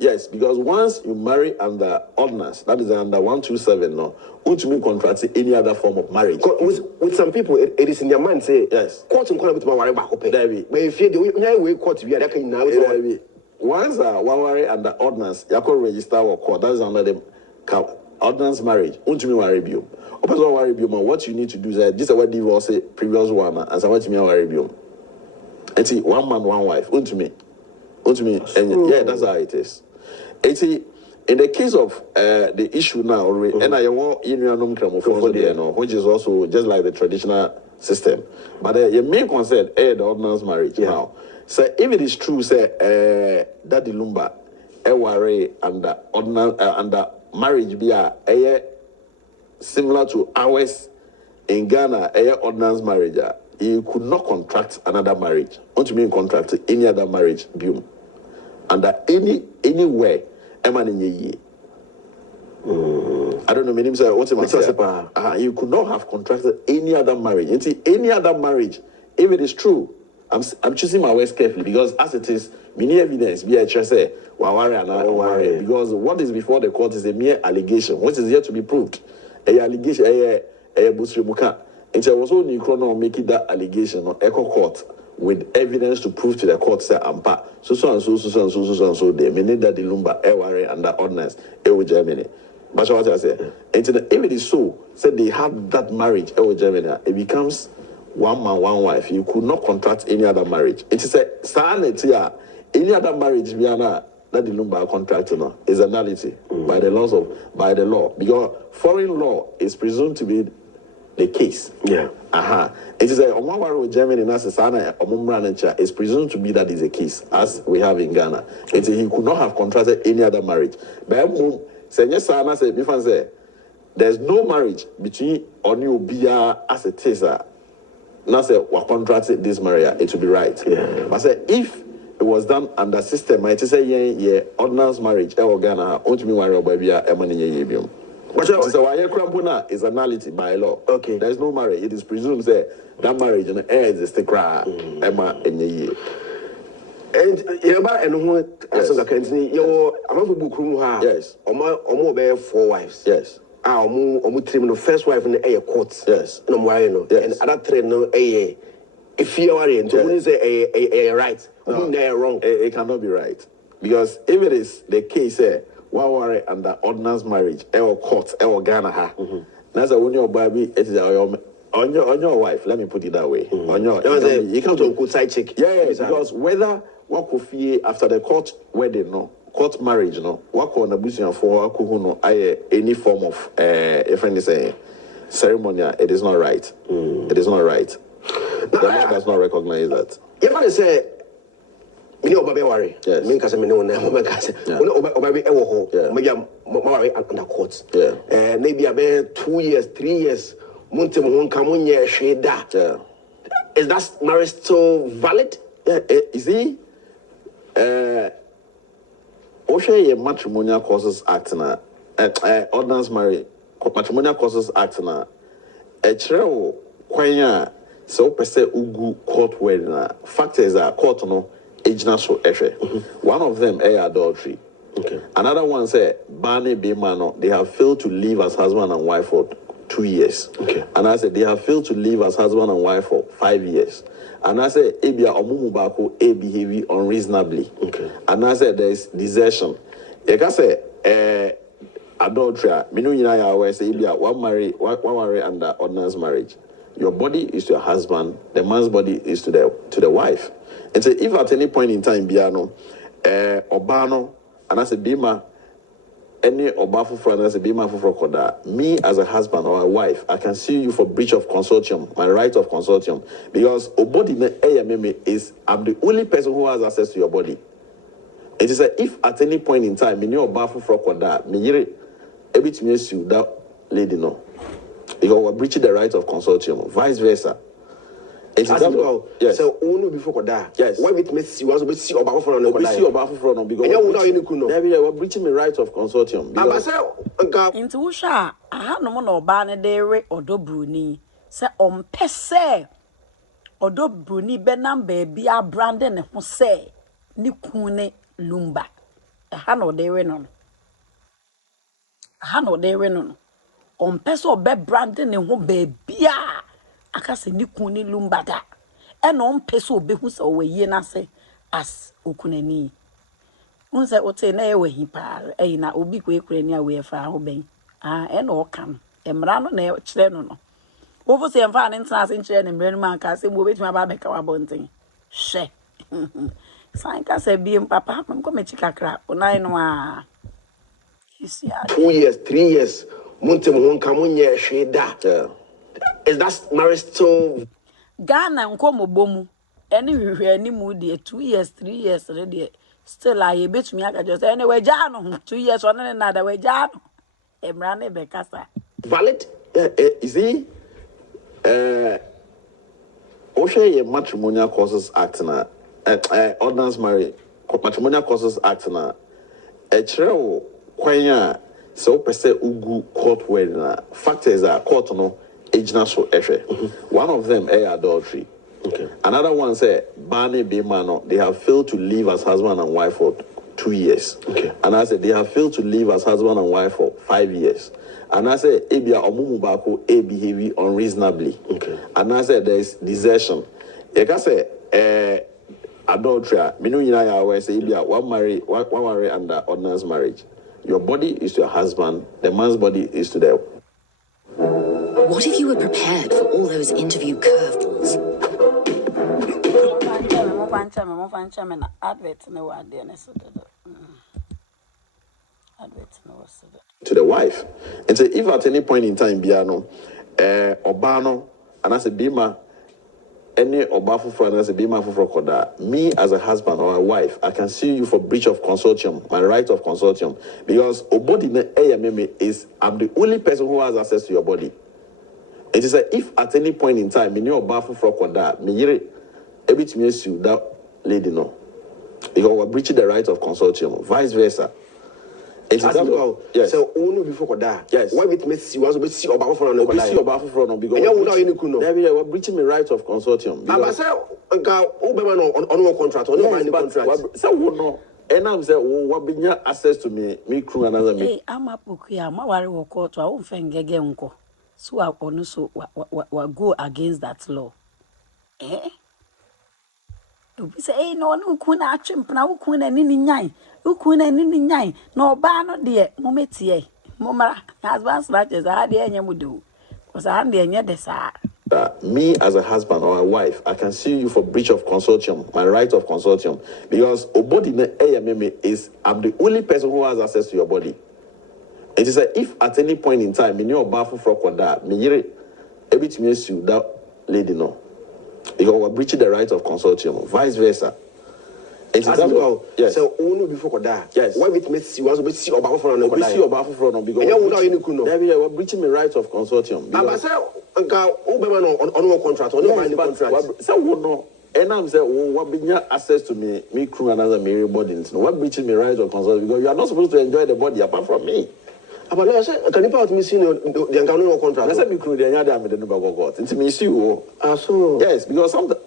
Yes, because once you marry under ordinance, that is under 127 now, won't mean contract any other form of marriage. With some people, it is in their mind say, yes, court and call it my worry back. But if you the court, we are can now. Once one worry under ordinance, you can register or court. That is under the ordinance marriage. Won't mean worry you. What you need to do is this is what divorce previous one, and so what you mean worry you. And see, one man, one wife. Won't me, and yeah, that's how it is. And see, in the case of the issue now, and I want which is also just like the traditional system. But your main concern is the ordinance marriage now. So if it is true, say that the Lumba, worry under ordinance under marriage be similar to ours in Ghana, ordinance marriage. You could not contract another marriage. What you mean contract any other marriage? Boom. Under anywhere, I don't know. My name is what's you could not have contracted any other marriage. Any other marriage, if it is true, I'm choosing my words carefully because as it is, many evidence be say because what is before the court is a mere allegation, which is yet to be proved. A allegation, a busrimuka. And so was only making that allegation on Echo Court with evidence to prove to the court say ampa so they meaning that the Lumba worry under ordinance with Germany. But what I say, and if it is so, said they have that marriage with Germany, it becomes one man, one wife. You could not contract any other marriage. It is a any other marriage that the Lumba contract is a nullity by the law because foreign law is presumed to be the case. Yeah. It is a Omawaro Germany is presumed to be that is a case, as we have in Ghana. It is he could not have contracted any other marriage. But there's no marriage between Onu Bia as a taser. Now say we contracted this marriage, it will be right. Yeah. But say if it was done under system, it is a ordinance marriage, Ghana, only me worry about Bia But so why is a nullity by law. Okay. There is no marriage. It is presumed that marriage and is the cry Emma in a year. And who as a country, I'm a book room. Yes. Or bear 4 wives. Yes. The first wife in the court. Yes. No, yes. And other train no if you are in to say a right, no, wrong. It cannot be right. Because if it is the case one worry under ordinance marriage, court, Ghana. That's a when your baby it is on your wife. Let me put it that way. On your you come to a good side check. Yeah, because whether what could fee after the court wedding, no court marriage, no what on a business for any form of a friend is saying ceremonial, it is not right. It is not right. The law does not recognize that. If I say me worry. Yes. Me because me no na me because obabe e wo ho. Me ya worry under court. Yeah. Maybe about 2 years, 3 years. Munte mo nka munye hweda. Yeah. Is that marriage still valid? Yeah. You see, Osha Matrimonial Causes Act na ordinance marriage Matrimonial Causes Act na chere kwanya so pese ugu court wedding factors are court no one of them adultery. Okay. Another one say Bani Bimano, they have failed to live as husband and wife for 2 years. Okay. And I said they have failed to live as husband and wife for 5 years. And I said Ebia Omumubako behaving unreasonably. Okay. And I said there is desertion. You can say adultery. Say Ebia one marry under ordinance marriage. Your body is to your husband, the man's body is to the wife. And so if at any point in time, Biano, Obano, and I say Bima, any Obafu friend, and I say Bima for Koda, me as a husband or a wife, I can sue you for breach of consortium, my right of consortium, because Obodi is I'm the only person who has access to your body. It is if at any point in time, me Obafu for Koda, me yere, every time sue that lady no, because we're breaching the right of consortium, vice versa. It's well. Yes. So only before that. Yes. Why with me see was be see about for no because we're breaching the right of consortium. Into Usha, I had no more banner there or do Bronii. Say on pese or do Bronii Benam baby a Brandon who say Nikune Lumba. A hand or there no. A hand or there no. On peso be Brandon and one baby. I can say Nikune Lumba da. And on peso be who's away yena say as Ukuneni. Unse ote na ewe hipa na obi kwe ni awe fa ho ben na o kam emra no na kire no no wo fo se emfa ne ntena se kire ne mre no man ka se mo betuma ba be ka wa bonten hwe san ka se bi papa mam ko me chikakra onai no a isi a 2 years 3 years monte mo nka mo nye hwe da is that marriage still Ghana nko mobomu eni hwehwe ani mu de 2 years 3 years re de still I bet me I just anyway jano 2 years on another way jano emrane be kasa valid. You see Osha Matrimonial Causes Act na Ordinance Marriage Matrimonial Causes Act na chere kwanya so pese ugu court wedding na factors are court no ejina so one of them adultery. Okay. Another one said, Bani Bimano, they have failed to live as husband and wife for 2 years. Okay. And I said, they have failed to live as husband and wife for 5 years. And I said, Ebia Omumubako, behaving unreasonably. Okay. And I said, there is desertion. You can say, adultery, Minu say, Ebia, one marry under ordinance marriage. Your body is to your husband, the man's body is to the. What if you were prepared for all those interview curveballs? To the wife. And so if at any point in time, Biano, Obano, and I say, Bima, any Obafu for and I say, Bima for Koda, me as a husband or a wife, I can sue you for breach of consortium, my right of consortium, because Obodi is, I'm the only person who has access to your body. It is that if at any point in time, me Obafu for Koda, me yere, every time you sue that lady, no. Because we're breaching the right of consortium, vice versa. It is well. Yes. So only before that. Yes. Why with me see was see about for no because we're breaching the right of consortium. I say Obama on contract on my contract. So no. And I'm say what be access to me crew another me. Hey, I'm up here. My worry will court. I won't find unko. So I also go against that law. Do we say, hey, no, kuna chimpna, ukuna nini nyai, ukuna nini nyai, no bano dear, mometie, momara, husband's matches, I had the enyamudu, because I had the enyadesa. Me as a husband or a wife, I can sue you for breach of consortium, my right of consortium, because Obodi is, I'm the only person who has access to your body. It is that if at any point in time, in your bafu for Koda, me yere, every time you sue that lady, no. Because we're breaching the right of consortium, vice versa. It is well. Yes. So only before that. Yes. Why with me see was we see about for no because we're breaching the right of consortium. I say Obama on contract on my contract. So no. And I'm saying, what be access to me crew another Mary body? No, what breaching the right of consortium because you are not supposed to enjoy the body apart from me. But I say, can you part me see the encounter contract? I said, me crew the other me the number got. It's me see you. So yes, because sometimes.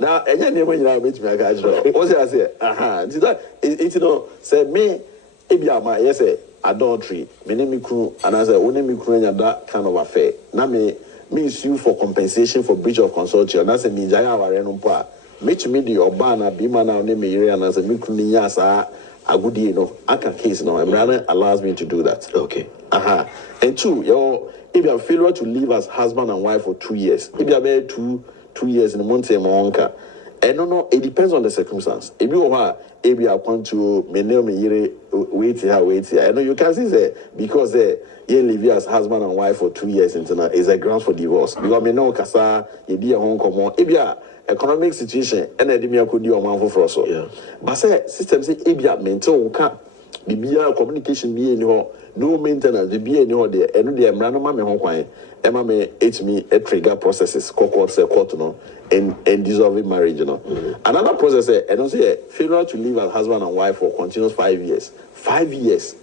Now, and then when you are with me, I got you. What I say? It's you know, say me, if you are my yes, adultery, me name me crew, and I say, only me crew and that kind of affair. Now me sue for compensation for breach of consortium. That's a me jaya warenumpa. Me to me the Obana, Bima now name me and I say me crew niasa. A good deal, no. I can case now. Emrana allows me to do that. Okay. And two, if you are failure to live as husband and wife for 2 years, if you are married 2 years in the month and monka, and no, it depends on the circumstance. If you are maybe I want to wait here. I know you can see that because you live as husband and wife for 2 years is a ground for divorce. Because me know kasa you be a home common. If you are economic situation and I could do a man for so. Yeah. But say system say if you mental Bibia communication be in her, no maintenance, the be in her there, and the Emranoma me home quiet. Emma may hit me a trigger processes, court no, and dissolving marriage, you know. Another process, I don't say failure to live as husband and wife for continuous 5 years. 5 years.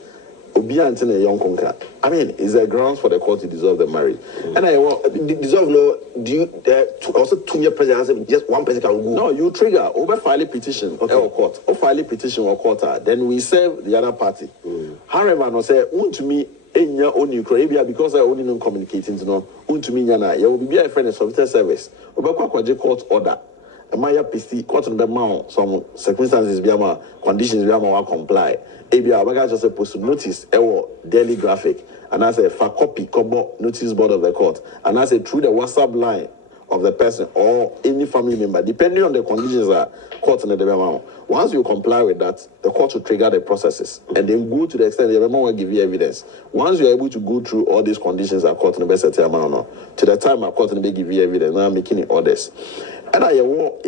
Obi antene a young conquer. I mean, is there grounds for the court to dissolve the marriage? And I want dissolve. No, do you also 2 year president? Just one person can go. No, you trigger over file a petition or court, or file a petition or court. Then we serve the other party. However, no say to me. Enya only Caribbean because I only know communicating to know. To me, yana you will be a friend of solicitor service. Obekwa court order. Maya PC court on the mount some circumstances be ama conditions be ama comply. Ebia Obeka just supposed to notice daily graphic and as a for copy kobo notice board of the court and as a through the WhatsApp line of the person or any family member, depending on the conditions that court in the amount. Once you comply with that, the court will trigger the processes and then go to the extent the member will give you evidence. Once you're able to go through all these conditions that court in the best amount, to the time a court in the give you evidence, now making orders. And I want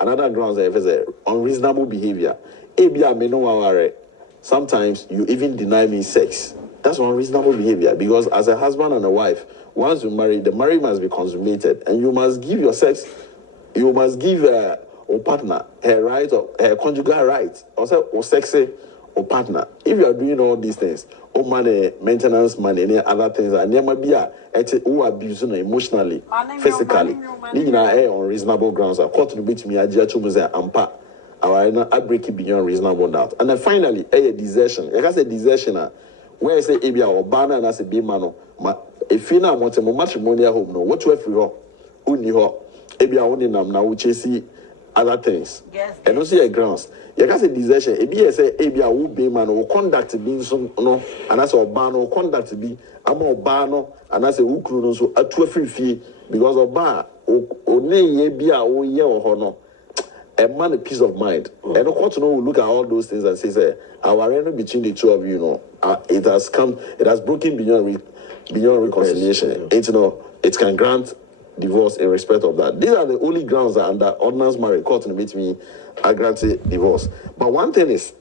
another grounds that unreasonable behavior. May no sometimes you even deny me sex. That's unreasonable behavior because as a husband and a wife, once you marry, the marriage must be consummated, and you must give your sex, you must give your partner her right or her conjugal right, or sexy or partner. If you are doing all these things, money, maintenance, money, any other things, and there might be who abuse emotionally, physically, leading on reasonable grounds. According to which me, I just ampa. I break it beyond reasonable doubt. And then finally, a desertion. Like I said, desertion. Where I say Abia or Bana and I say Bimano. If you now want a matrimonial home, no, what you have for only her, Abia only nam now, which is see other things. Yes. And also a grounds. You can say desertion. Abia say Abia will be man or conduct being some no, and I say Obano conduct be I'm Obano and I say Ukruno so a 2 fee because Oba or nay Abia or ye or honor. A man a peace of mind. And of course, will look at all those things and say, our enemy between the two of you, it has broken beyond reconciliation. Yes. It can grant divorce in respect of that. These are the only grounds that under ordinance marriage court in me are granted divorce. But one thing is,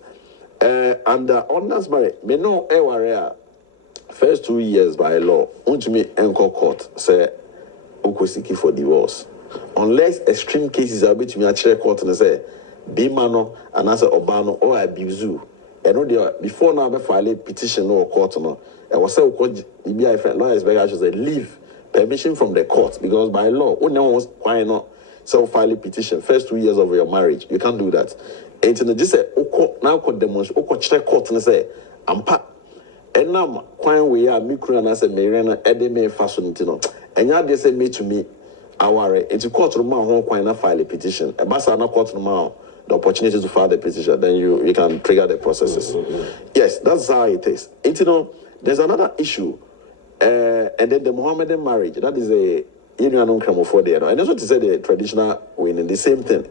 under ordinance marriage, me no area first 2 years by law, to me court say seeking for divorce. Unless extreme cases are between a chair court and say, Bimano and answer Obano or abuse you. And before now, I file a petition or court. I was so called EBI lawyers, but I should say leave permission from the court because by law, why not self file a petition first 2 years of your marriage? You can't do that. And just say, now court demonstrate, check court and say, Ampa. And now, quite we are micro and I say, Marina, Edeme fashion, and you they say me to me. It's a court room who file a petition. A basa na court room the opportunity to file the petition, then you can trigger the processes. Yes, that's how it is. There's another issue, and then the Mohammedan marriage. That is a union for there. And that's what to say the traditional winning the same thing.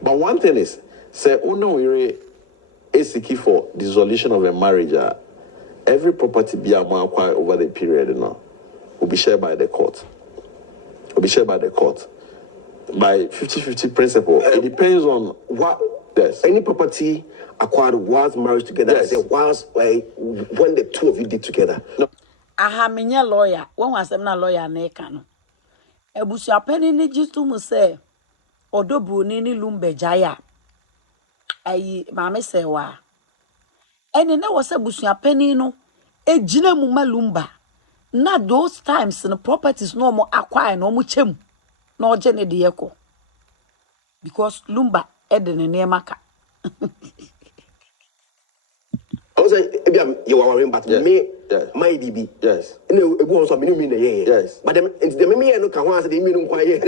But one thing is, say we're seeking for dissolution of a marriage. Every property be acquired over the period will be shared by the court. Will be shared by the court by 50-50 principle. It depends on what yes. Any property acquired whilst marriage together. Yes. Whilst when the two of you did together. No. Ahaminya lawyer. When was them na lawyer nekano? Ebusia penny ni jistu mu say odo Bronii ni Lumba'S ayi mame Serwaa. Ene na was ebusia penny no ejina mu ma Lumba'S. Na those times the properties no more acquire no more chem no jene de yeko because Lumba'S edene ne maka. I was you are worrying about me my DB. Yes. No, it was a minimum yes. But the me no can answer the minimum quiet.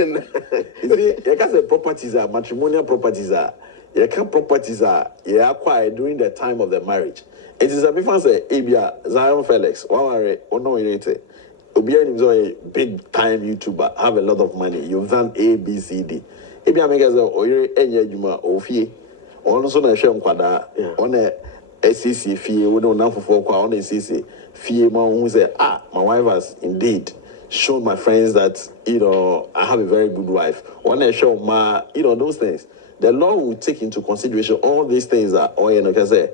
You can say properties are matrimonial properties are you can properties are you acquire during the time of the marriage. It is a difference. Abia Zion Felix, a big time YouTuber, have a lot of money. You've done A, B, C, D. Abia makes a Juma or fee, also na share kwada on a SCC fee, we don't know for on a CC fee. Who say, my wife has indeed shown my friends that I have a very good wife. On a show, those things. The law will take into consideration all these things that can say.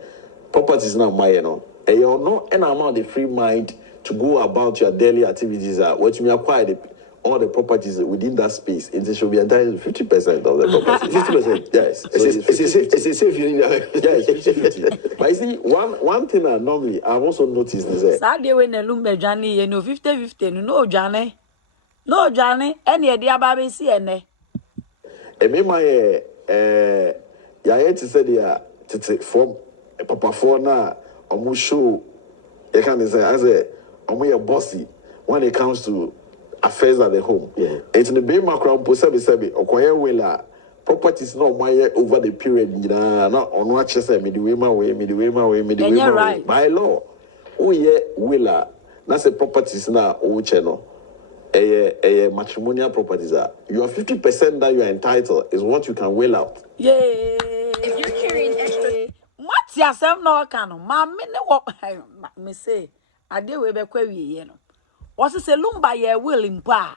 properties now my you know an amount of free mind to go about your daily activities what you acquire all the properties within that space, it should be entitled 50% of the property. 50%? Yes. It's a safe feeling. Yes, 50-50. But you see, one thing I normally I've also noticed is that Saturday when the Lumba'S Johnny, 50-50, no Johnny. No Johnny, any idea baby see any. and me my to say the form papa for now almost show you can say as a bossy when it comes to affairs at the home. Yeah. It's in the bay macro sebi okoye wela properties no my over the period not on what you say me the way my way right. by law. Oh yeah wela that's a properties now channel. A matrimonial properties are you are 50% that you are entitled is what you can will out. Yeah. If you're carrying extra, what's yourself no can mammy what me say I deal with a query, you know. What's a Lumba'S ye will impa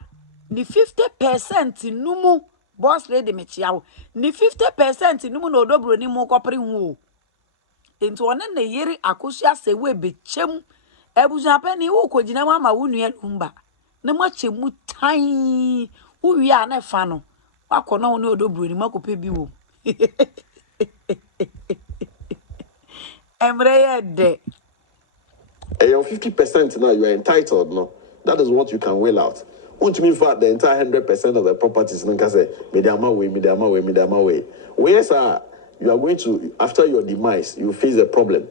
ni 50% numu boss lady mechiao ni 50% numu no dobro ni mo kopri hu into one na yeri Akosua Serwaa be chem ebuja pe ni wo kogina ma wunu ye Lumba'S na mo chemu tan wo wi a na fa no akona wo ne odobro ni makope bi wo emre ye de 50% now you are entitled no. That is what you can will out. Won't mean for the entire 100% of the properties? No, say mediama way. Whereas you are going to after your demise, you face a problem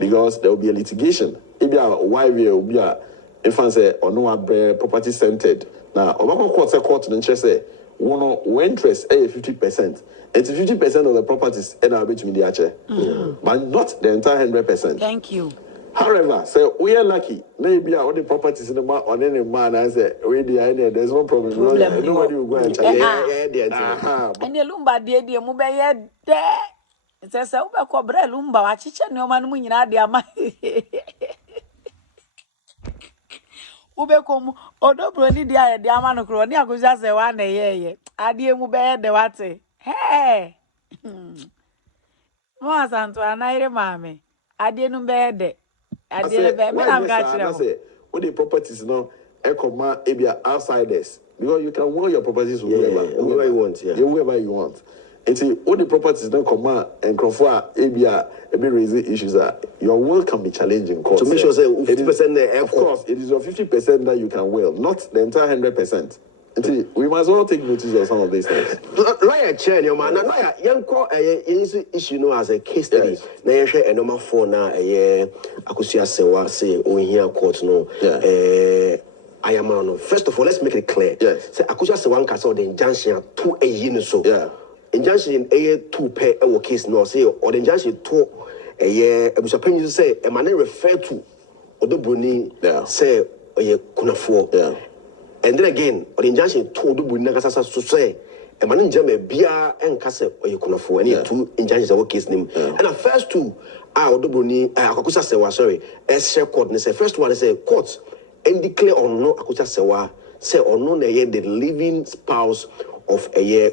because there will be a litigation. If you are why we will be a if I say or no property centered now. Obama court and interest say one interest 50%. It's 50% of the properties and I'll be to me the archer, but not the entire 100%. Thank you. However, so we are lucky. Maybe all the properties in the man on any man and say, there's no problem. Nobody will go and check. And the Lumba'S dear Mube there. It says, Uber Cobra Lumba'S, Chichen, no man winning at the ama. Ubecom, Odo Bronii, the Amano Cronia goes as a 1 year. I dear Mube the water. Hey, Mons Antoine, I mammy. I didn't bear de. I didn't bear me. I'm got what the properties now, Ekoma, Abia outsiders. Because you can wear your properties wherever you want. Yeah. Wherever you want. And see, all the properties don't come out and Crofua, Abia, raising issues are your will can be challenging. To make sure say 50% there. Of course, it is your 50% that you can will, not the entire 100%. We must all take notice of some of these things. Lawyer chair, your man, lawyer, young call issue no as a case study. Now you share a number 4 now Akosua Serwaa say oh here court no. I am on. First of all, let's make it clear. Yes. Say Akosua Serwaa castle the injunction 2 a year so. Yeah. Injunction a 2 per our case no say or the injunction 2 a year. I was opinion say a man refer to Odo Bronii say kunafo. Yeah. And then again, the injunction told the Bunagasa to say, a man in Jamaica, Bia and Cassette, or you can afford any 2 injunctions of case name. And the first 2 are the Bronii, Akosua Serwaa, sorry, as share court. And the first one is a court and declare or no Akosua Serwaa, say or no, the living spouse of a year.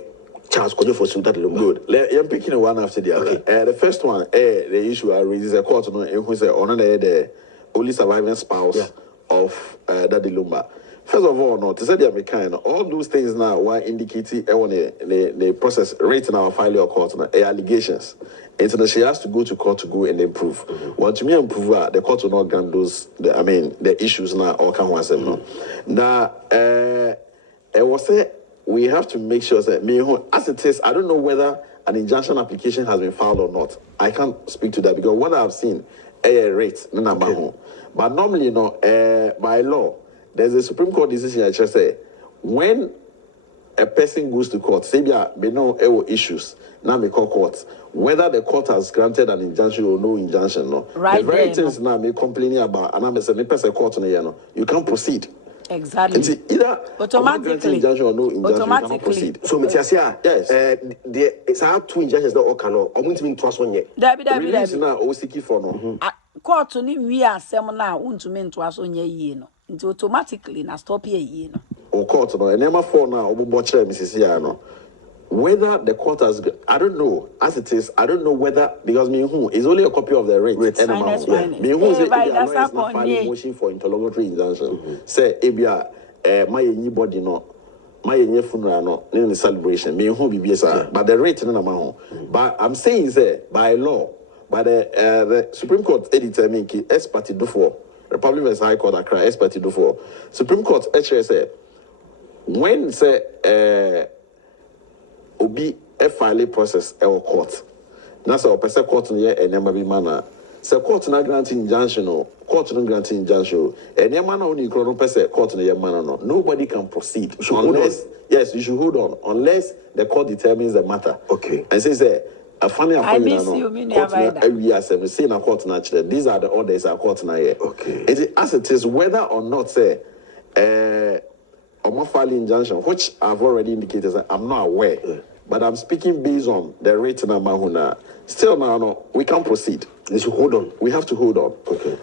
Charles could for suit that good. I'm picking one after the other. Okay. The first one, the issue I raise is a court who say honor the only surviving spouse of Daddy Lumba'S. First of all, no, to say the American, all those things now were indicating the process rate in our file or court allegations. And so she has to go to court to go and improve. Well, to me, improve the court will not grant those. The issues now or can one say no. Now, I was say we have to make sure that as it is, I don't know whether an injunction application has been filed or not. I can't speak to that because what I've seen, rate, but normally, by law. There's a Supreme Court decision I just say when a person goes to court, say we know issues, now we call court. Whether the court has granted an injunction or no injunction, no. Right. The very things now me complaining about, and I'm saying, person court you can't proceed. Exactly. Either automatically injunction or no injunction, you cannot proceed. So, Mitiasia, yes, it's our 2 injunctions that all cannot. I'm going to mean twice 1 year. Release now, or seeking for no. Court to ni we are seminar, won't to mean twice 1 year, no. Into automatically na stop here, no. Or court no, and number 4 now, Obu Boche, Mrs. Yano. whether the court has, I don't know, as it is, I don't know whether, because me who is only a copy of the rate. Me who say, if the lawyer is not filing motion for interlocutory injunction, say, Ebia, my anybody no, my funeral no, in the celebration, me who be but the rate no amount. But I'm saying, say, by law, by the Supreme Court editor, me, expertise do for. Republic vs High Court Accra, expertise do for. Supreme Court actually say, when say, obi a file process or court. Na so person court no and never be manner. Se court na granting injunction or court no granting injunction. And your man only no person court no your man no. Nobody can proceed unless yes, you should hold on unless the court determines the matter. Okay. And says a funny appointment no. We are saying a court natural. These are the orders a court na here. Okay. As it is whether or not say filing injunction, which I've already indicated that I'm not aware, but I'm speaking based on the rate number. Still now, no, we can't proceed. We should hold on. We have to hold on. Okay.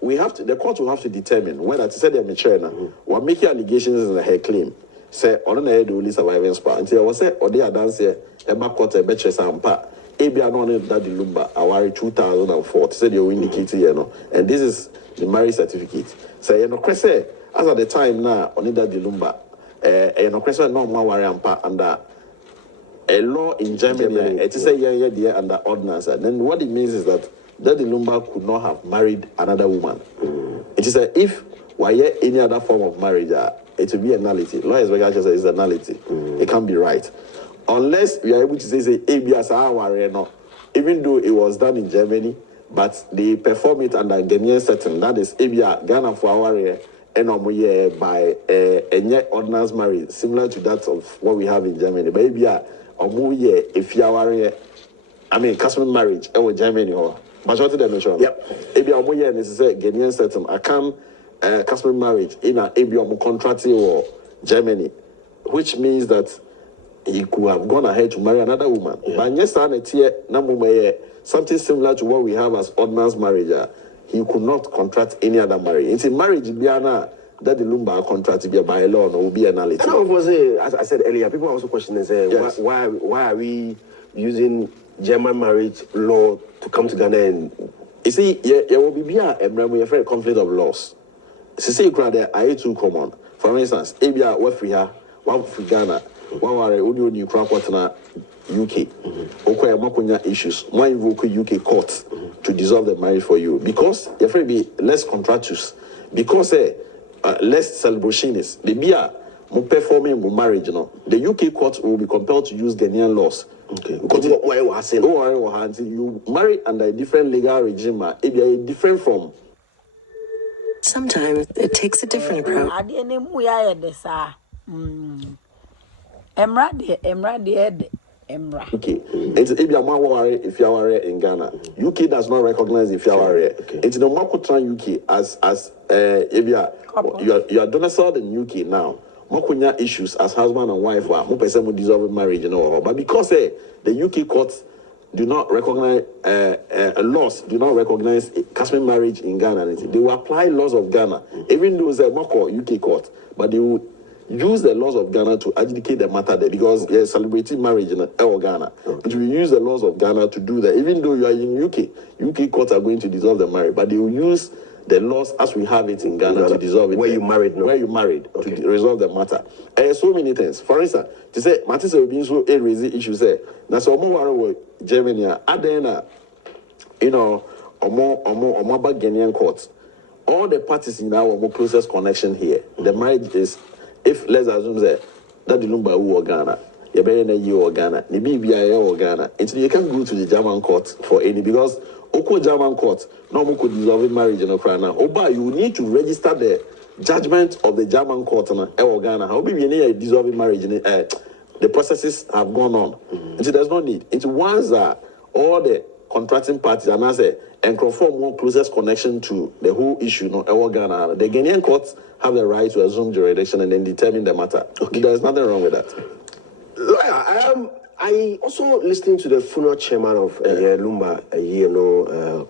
We have to. The court will have to determine whether to say they're mature now. We're making allegations in her claim. Say on the head only surviving spa until I was say or they are dancing a back court a betches and pa. Abia no that the Lumba awari 2004. Say they will indicate you know, and this is the marriage certificate. Say you know, Cresse. As at the time now, only that the Lumba, no question no more worry under a law in Germany. It is a year under ordinance. And then what it means is that the Lumba could not have married another woman. It is a if why any other form of marriage, it will be a nullity. Lawyers regard is a nullity. It can't be right unless we are able to say ABS no, even though it was done in Germany, but they perform it under Ghanaian setting. That is ABS Ghana for our and by a ordinance marriage similar to that of what we have in Germany. Baby, if you are, I mean, custom marriage or Germany or majority dimension. Yep. If you are necessary Ghanaian setting, I can custom marriage in a ABM contracting or Germany, which means that he could have gone ahead to marry another woman. But yes, something similar to what we have as ordinance marriage. He could not contract any other marriage. It's a marriage, Biana, that the Lumba contract be by law, no, will be a nullity. As I said earlier, people are also questioning, yes. why are we using German marriage law to come to Ghana? And you see, there will be a very conflict of laws. So say I too common. For instance, Abia, what free her, one free Ghana, one are audio new crop UK. Okay, Makonya issues. Why invoke UK court to dissolve the marriage for you? Because you're afraid be less contractus. Because less celebrationists. The beer more performing marriage, you know. The UK court will be compelled to use Ghanaian laws. Okay. Because you marry under a different legal regime, it be different from. Sometimes it takes a different approach. Okay. It's if you are if you are in Ghana. UK does not recognize if you are it's the Makotran UK as if you are domiciled in UK now. Makonya issues as husband and wife are more person dissolve marriage, you know. But because the UK courts do not recognize laws, do not recognize customary marriage in Ghana, they will apply laws of Ghana, even though it's a UK court, but they will use the laws of Ghana to adjudicate the matter there because they're celebrating marriage in Ghana. It will use the laws of Ghana to do that. Even though you are in UK courts are going to dissolve the marriage, but they will use the laws as we have it in Ghana to dissolve it. Where you married to resolve the matter. So many things. For instance, to say Matisse will be so raise issue say now so more Germany Adena, you know, or more about Ghanaian courts. All the parties in our more closest connection here. The marriage is, if let's assume that the Lumba or Ghana, you better than you or Ghana, the BBI or Ghana, until you can go to the German court for any because Oko German court, no one could dissolve marriage in Ukraine. Oba, you need to register the judgment of the German court in Ghana. How be any dissolving marriage? The processes have gone on. Until there's no need. It's once that all the contracting parties and I say and conform more closest connection to the whole issue, no Ghana. The Ghanaian courts have the right to assume jurisdiction and then determine the matter. Okay. There's nothing wrong with that. Lawyer, I also listening to the funeral chairman of Lumba,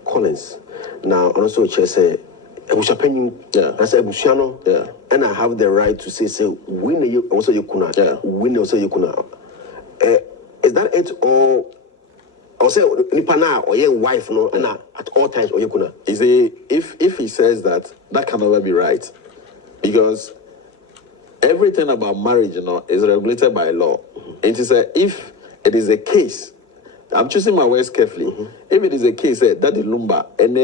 Collins. Now, also chair say, I said, and I have the right to say, win also you kuna, win also you kuna. is that it or say Mpena or your wife no and at all times or you kuna? Is if he says that can never be right, because everything about marriage, is regulated by law. And to say if it is a case, I'm choosing my words carefully. If it is a case, Daddy Lumba and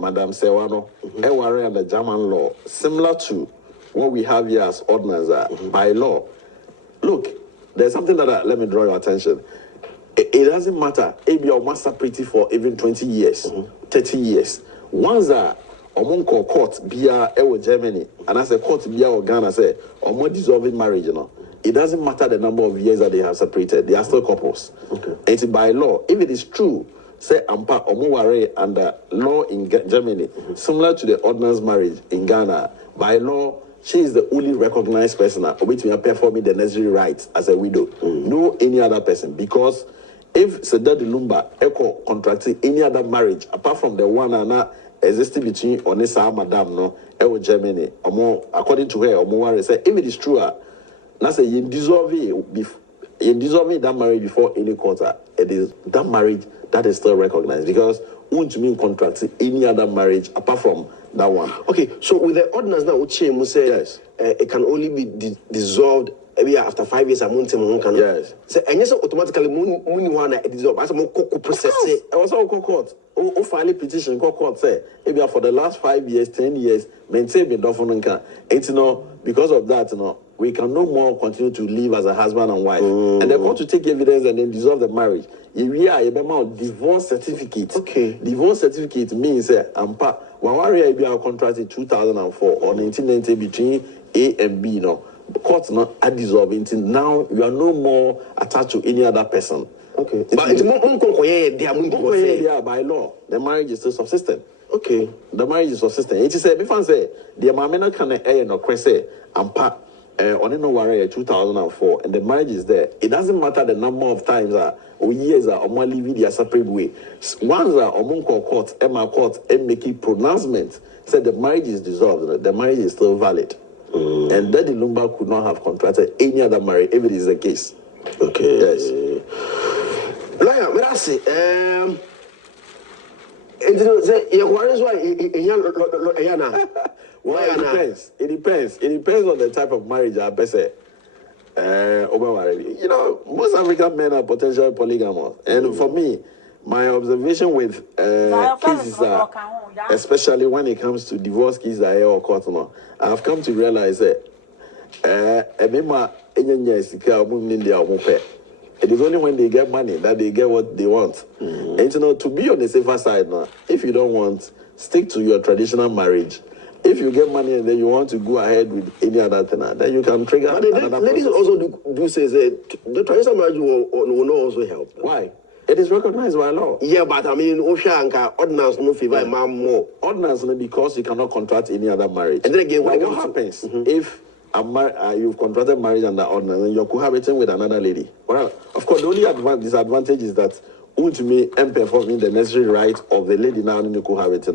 Madam Serwaa worry under German law, similar to what we have here as ordinance by law. Look, there's something that let me draw your attention. It doesn't matter if you're master pretty for even 20 years, 30 years. Once Omonko court bia Germany, and as a court bia Ghana say, or more dissolving marriage, it doesn't matter the number of years that they have separated. They are still couples. Okay. It's by law. If it is true, say Ampa Omuware under law in Germany, similar to the ordinance marriage in Ghana, by law, she is the only recognized person which may performing the necessary rights as a widow. No any other person. Because if Sedadi Lumba echo contracted any other marriage apart from the one and existing between Onisa Madam no Germany, according to her, Omuware say if it is true, now say you dissolving that marriage before any quarter, it is that marriage that is still recognized because won't mean contract any other marriage apart from that one. Okay, so with the ordinance now, Uche say yes, it can only be dissolved maybe after 5 years. Yes. So and yes, automatically money one dissolve. As a more process. I was all court. O file petition court say maybe for the last 5 years, 10 years, maintain the dofununka. It's because of that, we can no more continue to live as a husband and wife. And they're going to take evidence and then dissolve the marriage. If we are a divorce certificate. Okay. Divorce certificate means Ampa Wawari ABR contract in 2004 or 1990 between A and B. Court not are dissolving. Now you are no more attached to any other person. Okay. But it's more by law. The marriage is still subsistent. Okay. The marriage is subsistent. It is a before say the mamena can no crese Ampa. On no worry 2004 and the marriage is there. It doesn't matter the number of times or years or more living their separate way. Once Omunko court, Emma court, and making pronouncement said the marriage is dissolved, the marriage is still valid. And Daddy Lumba could not have contracted any other marriage if it is the case. Okay. Yes. Lawyer, may I say, Well, it depends. It depends on the type of marriage I say. Most African men are potential polygamous. And for me, my observation with cases especially when it comes to divorce cases or court, I have come to realize that it is only when they get money that they get what they want. And to be on the safer side now, if you don't want, stick to your traditional marriage. If you get money and then you want to go ahead with any other thing, then you can trigger. But the ladies also do say that the traditional marriage will not also help. Why? It is recognized by law. Yeah, but I mean, ordinance no favor more. Ordinance because you cannot contract any other marriage. And then again, what happens if you've contracted marriage under ordinance and you're cohabiting with another lady? Well, of course, the only disadvantage is that ultimately performing the necessary right of the lady now in the cohabiting.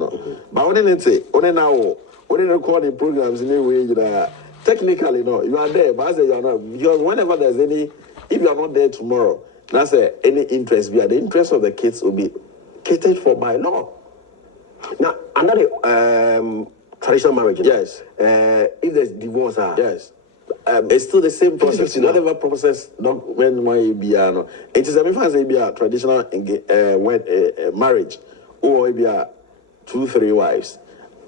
But when they say, when they recording programs in a way, technically, you are there, but I say you are not. Because whenever there's any, if you are not there tomorrow, that's any interest, the interest of the kids will be catered for by law. Now, another traditional marriage. Yes. If there's divorce, yes. It's still the same process. Whatever process, when my be it is a traditional marriage, or it be 2-3 wives.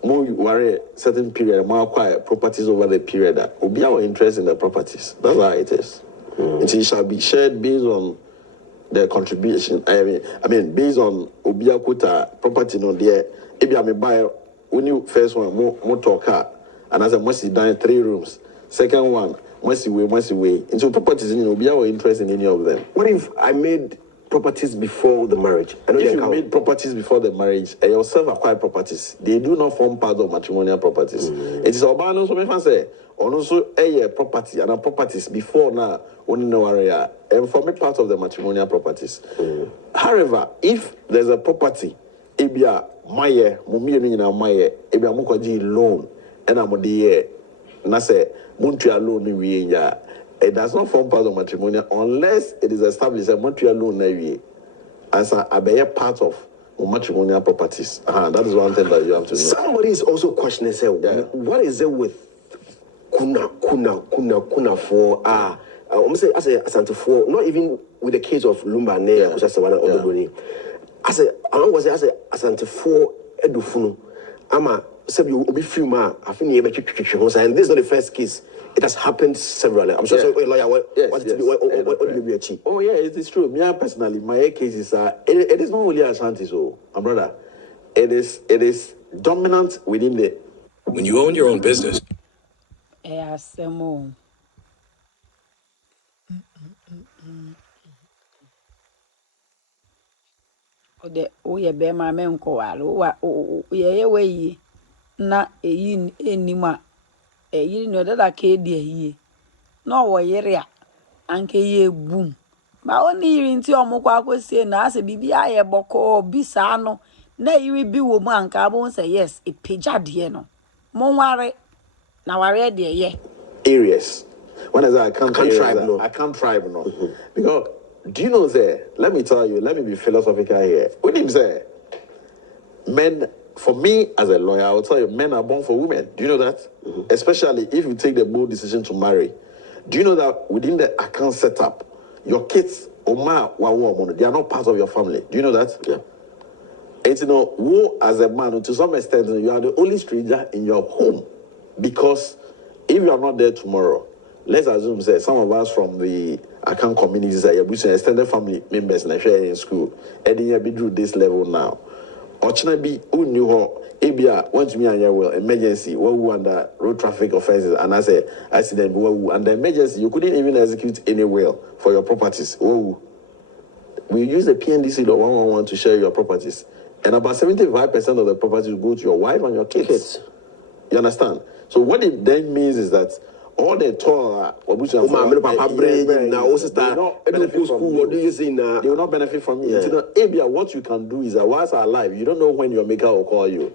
More worry certain period, more quiet properties over the period that will be our interest in the properties. That's how it is. It shall be shared based on the contribution. I mean, based on Obia Kuta property no there. If you buy when you first one motor car, and as a must down 3 rooms. Second one, must way. Into properties in Obia or interest in any of them. What if I made properties before the marriage? If you made properties before the marriage, yourself acquired properties, they do not form part of matrimonial properties. It is Obano, so if say, also a property and properties before now, only no area, and form a part of the matrimonial properties. However, if there's a property, Ebia, Maye, Mumina Maye, Ebia Mukaji loan, and I'm the year, Nase, Montreal loan, it does not form part of matrimonial unless it is established that Montreal loan as a part of matrimonial properties. That is one thing that you have to know. Somebody is also questioning, say, what is it with kuna for almost say as a Asante for not even with the case of Lumba'S or Serwaa or Bronii. As a I was as a Asante for edufunu ama said you be few ma I think and this is not the first case. It has happened severally. I'm sure a lawyer what do you achieve? Oh yeah, it is true. Me personally, my cases are it is not only Ashanti, so my brother. It is dominant within the when you own your own business. Yes, Oye be ma me nko wale ye we na eyi enima eyi no dada ka di eyi na wo yere a anke ye bum ma oni yiri nti omukwa akosie na ase bibia aye boko bisa no na yiri bi wo mu anka bo say yes e pejade no monware na ware de ye areas. When I say I can't tribe no. Because do you know that? Let me tell you, let me be philosophical here. When him say men, for me as a lawyer, I will tell you, men are born for women. Do you know that? Especially if you take the bold decision to marry. Do you know that within the account setup, your kids, they are not part of your family? Do you know that? Yeah. And you know, you as a man, to some extent, you are the only stranger in your home. Because if you are not there tomorrow, let's assume say some of us from the account communities are extended family members and share in school, and then you be through this level now. Or be who knew her, Abia went to me and well emergency, what we under road traffic offenses, and I say accident, and the emergency you couldn't even execute any will for your properties. Oh, we use the PNDC law 111 to share your properties, and about 75% of the properties will go to your wife and your kids. You understand? So what it then means is that all the Torah, they will not benefit from you. Abia, what you can do is that whilst alive, you don't know when your maker will call you.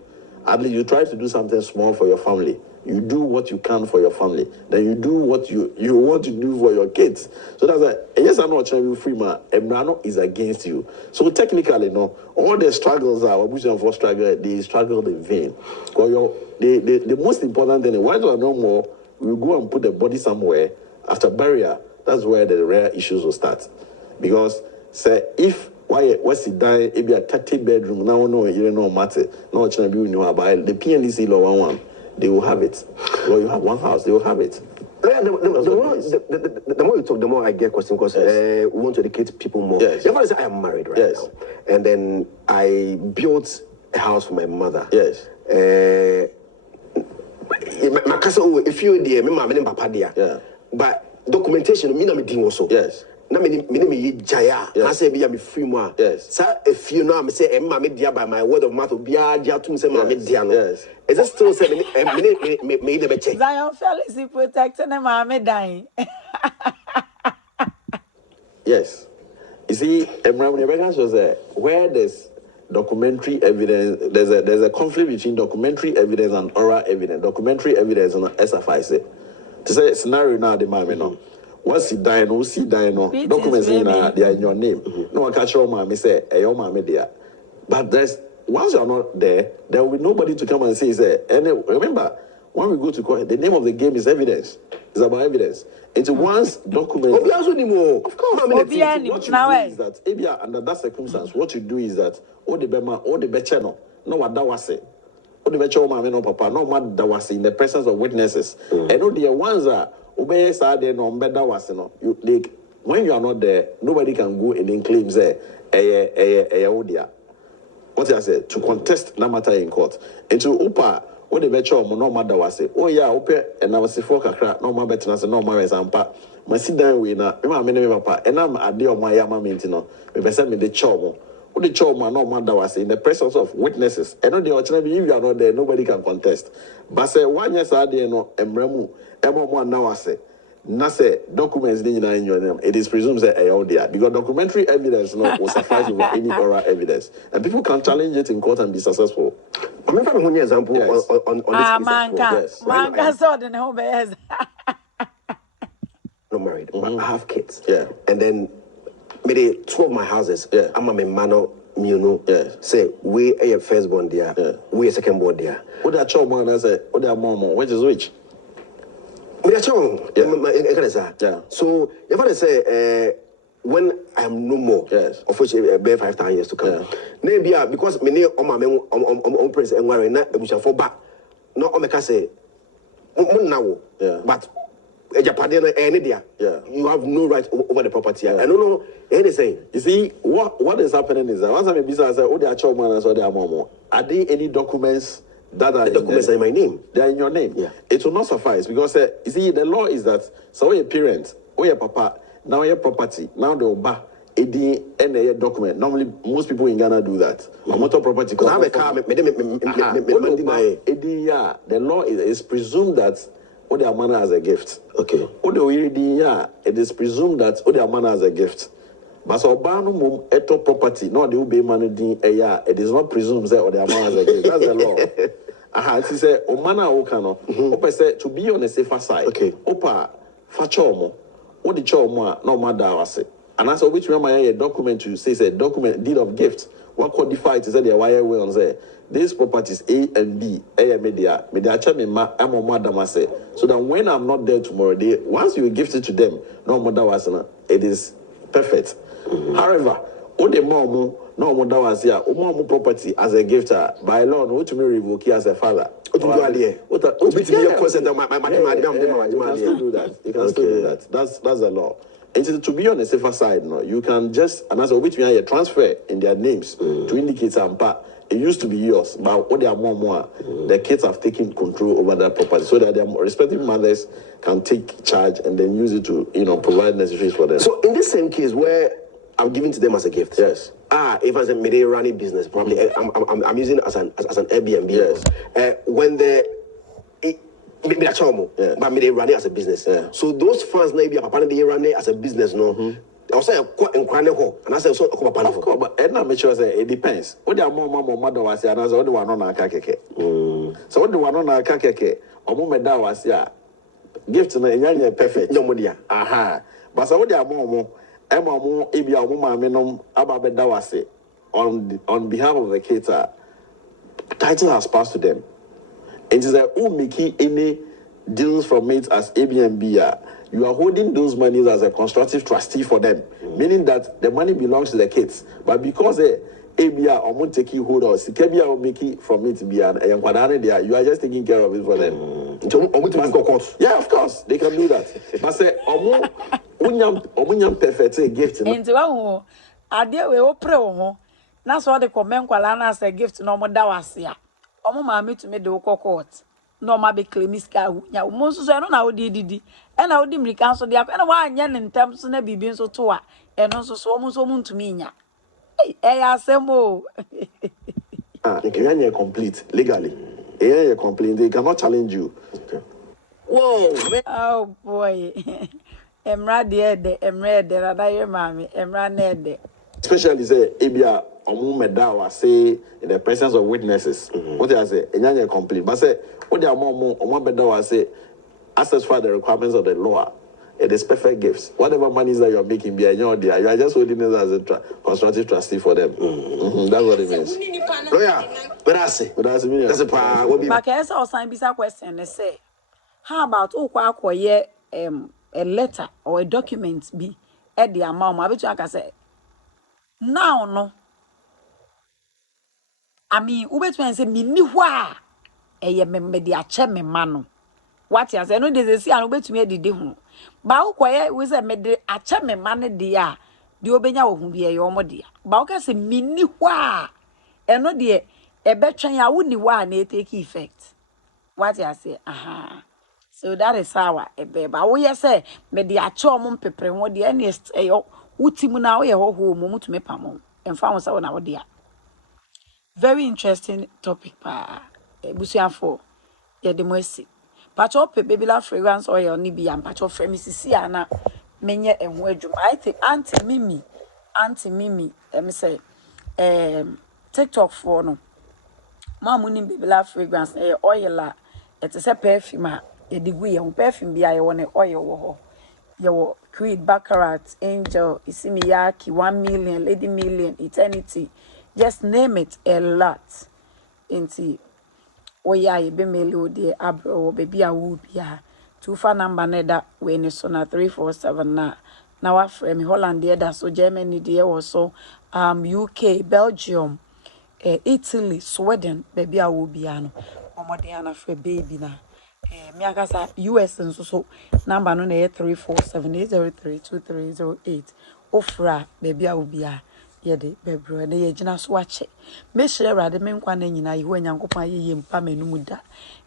At least you try to do something small for your family. You do what you can for your family. Then you do what you want to do for your kids. So that's why, yes, I'm not trying to be free, man. Emrano is against you. So technically, no, all the struggles are, for struggle, they struggled in vain. The most important thing, why do I know more? We go and put the body somewhere after burial. That's where the rare issues will start. Because, say, if what's he dying, it be a 30 bedroom, now no, you don't know matter. No, it's not be about the PNDC law 1, they will have it. Or you have one house, they will have it. The more you talk, the more I get questions because we want to educate people more. Yes. The say I am married right now, and then I built a house for my mother. Yes. My cousin, if you there, my mom and papa there. Yeah. But documentation, me na me ding also. Yes. Na me jaya. I say be a me free moi. Yes. So if you know, me say me dia by my word of mouth, be a dia to me say me dia no. Yes. Is it still say me never check? Zion Felix is protecting him, I'm dying. Yes. You see, Mpena shows where there's documentary evidence, there's a conflict between documentary evidence and oral evidence. Documentary evidence and SFI to say scenario now the man no. What's he dying? Who's he dying? No documents they are in your name. No one catch your mom. Say, "Hey, your mom there." But there's once you're not there will be nobody to come and say, and remember, when we go to court, the name of the game is evidence. It's about evidence. It's once document. Of course, what you do is that under that circumstance, what you do is that all the channel, no what that was it. All the channel, no papa, no what that was in the presence of witnesses. And all the ones that obey Saturday no better was no. You like when you are not there, nobody can go and then claim say what I said to contest that matter in court. And to upa what the better no matter was say, oh yeah, open and I was for kakra, no more better than no more example. My sit down with na me papa and I'm a deal my yama mintino. Me person me the chomo. What the chomo no matter was in the presence of witnesses. And on the alternative, if you are not there, nobody can contest. But say 1 year Saturday no emremu emo now I say. Nase documents in your name. It is presumed that because documentary evidence will suffice over any oral evidence, and people can challenge it in court and be successful. I mean, for one example on this case. Man, saw the no bears. No married. married, but I have kids. Yeah. And then maybe 2 of my houses, I'm a man, say we a firstborn there, we a secondborn there. What that child man as a what that mom, which is which? Yeah. So if I say when I am no more, of which be 5 years to come. Maybe because many on my prince and worry not for back. No on say now, but you have no right over the property. I don't know anything. You see, what is happening is that once I'm a business, I say, oh, they are child man or they are mom. Are there any documents that are the documents are in my name? They are in your name. Yeah. It will not suffice because you see, the law is that so you're a parent, or your papa, now your property, now the oba. A document. Normally, most people in Ghana do that. Motor property. Because I have a car. The law is presumed that what their manner as a gift. Okay. It is presumed that what their manner as a gift. But so banum eto property. No, they will be managed. It is not presumed that what their manner as a gift. That's the law. It is a manner okano. Opa say to be on a safer side. Okay. Opa fachomo. What the chomo no matter wase. And as which remember a document to say a document deed of gift. What codified is that the wire way on say these properties A and B, A media chama I'm on madam say. So that when I'm not there tomorrow, once you gift it to them, no more wasana, it is perfect. However, all the mom no more was here, more property as a gifter by law, no to me revoke as a father. You can still do that. You can still do that. That's the law. And to be on the safer side, no, you can just, and as a which we transfer in their names to indicate some part. It used to be yours, but what they are more, the kids have taken control over that property so that their respective mothers can take charge and then use it to, provide necessaries for them. So in this same case where I'm giving to them as a gift, yes. If I say maybe running business, probably I'm using it as an Airbnb. Yes. When maybe a child, but maybe run it as a business. Yeah. So those funds maybe a papa they run it as a business, no. I say and I say so of course, but I'm not sure it depends. What the mother was here, and I was the one on a kakeke. So what the one on a kakeke, or mother was here. Gift to the perfect. No money. Aha. But so what the mom, Emma, Ibia, woman, Menom, Abba Dawase, on behalf of the caterer, title has passed to them. It is a making any deals from it as Airbnb. You are holding those monies as a constructive trustee for them, meaning that the money belongs to the kids. But because ABR or won't take you hold or Sikebia will make it from it, you are just taking care of it for them. Yeah, of course, they can do that. But say, Omunyam perfect gift. Into one, I deal with Opera. That's what they comment as a gift no more dawasia. Omo mami to me the court. No ma be claimiska ya umonso so eno na odi and I would dim cancel the and one yan in terms na bibin so to and also so ntumi nya. Eh asemo. You can complete legally. You complete. They cannot challenge you. Okay. Whoa, man. Oh boy. Emra de emra de radaye mami emra nede. Especially say ebia omu say in the presence of witnesses. What I say, enya complete. But say what they are more medawa say satisfy the requirements of the law. It is perfect gifts. Whatever monies that you are making, you are just holding it as a constructive trustee for them. That's what it means. Lawyer, but that's a part. But I also sign this question. They say, how about a letter or a document be at the amount? I bet you I can say now no. I mean, Ubet say me ni wa. Me di ache me mano. What you say? No, they say I no me di hu. Ba ukwaye we say me di ache me mano di a. Di obenya wo hu bi e yo mo di. Ba uka say me ni wa. Eno di e betwen ya wo ni wa na take effect. What you say? Aha. So that is how ba wo ye say me di ache omo pepre ho di ene e yo utimu na wo ye ho ho mo mutu me pamo. Emfa wo say wo na wo di a. Very interesting topic pa. Busuafo ye de moesi pacho pe baby la fragrance oil ni bi am pacho frame sisi ana menye eho adwuma I think auntie mimi me say TikTok for no mamu ni baby la fragrance oil la it is a perfume a ye de gu ye perfume bi a ye won oil wo ho Your Creed, Baccarat, Angel, Isimiyaki, 1 million, Lady Million, Eternity. Just name it, a lot. Inti. Oh yeah, you be melody, abro, baby, a whoop, yeah. 2 number neda, when it's on a 347 na. Now I frame Holland, there, so Germany, there also, UK, Belgium, Italy, Sweden, baby, a whoop, piano. Omodiana for baby na. Me akasa US nso so number no na 3478032308 ofra baby a obia ye de bebro na ye gina so ache me hire erade me nkwa na nyina ye ho nyankopon ye mpa manum da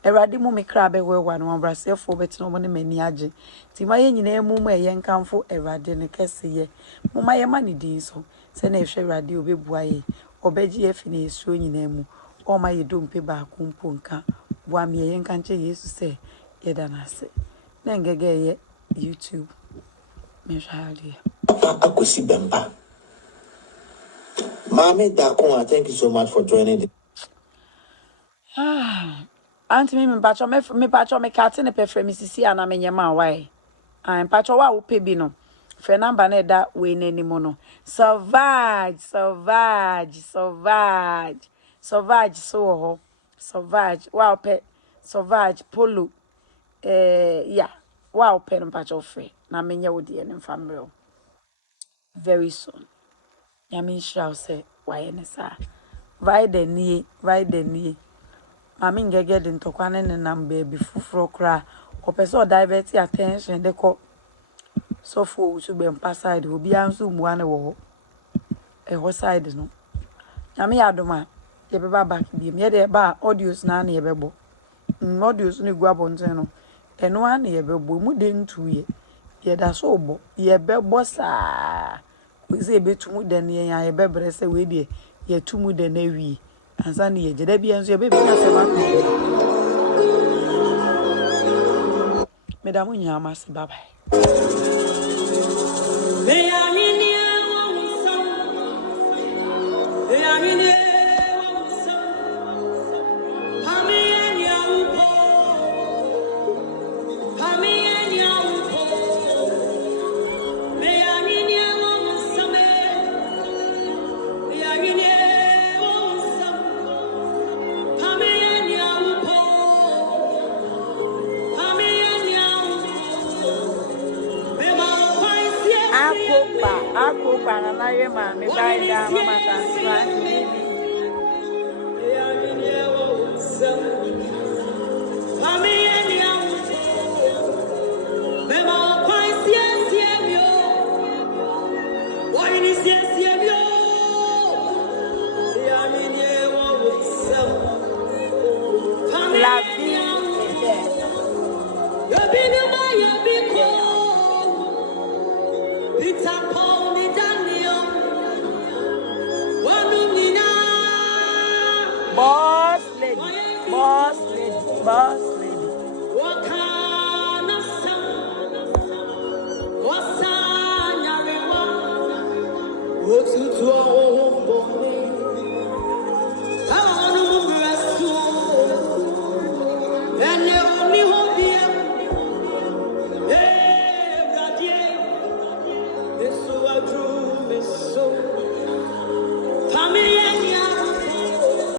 erade mu me kra be wewa no brasefo betino mo ne mani age ti ma ye nyina emu mu ye nkamfo erade ne kese ye mo ma ye mani din so se na ehwe erade obebua ye obeji efi na esuo nyina mu o ma ye dompe ba kumpo nka bua me ye nka nche Yesu se ye danase na ngege ye YouTube me hwade Akosi Bemba. Mami Dakon, thank you so much for joining the Auntie me pacho me pacho me kate ne pefre me sisi ana me nyema why an pacho wa wo pe bi no fe number na da we n'anim no Sauvage so ho Sauvage wa pe Sauvage polo yeah wa pe no pacho fe na me nya wo de ne family very soon yamin shall say why ne sa vai de nie Mami ngege de ntokwane ne nam baby fufuro kra opeso divert attention de ko so for so be mpa side obi anso muane wo ho side no nyame yadoma ye beba back bi me de ba audios na na ye bebo audios ne gu abonten no eno an ye bebo mu de ntuye ye da so obo ye bebo saa ko se betumu de ne ye bebre se we de ye tumu de na wi ansa ne ye jeda bi anso ye bebi na se ma Madam Yamas, bye bye. Akosua na na ye ma me bai da mama transfer bibi la vie est belle. Boss lady, boss lady, boss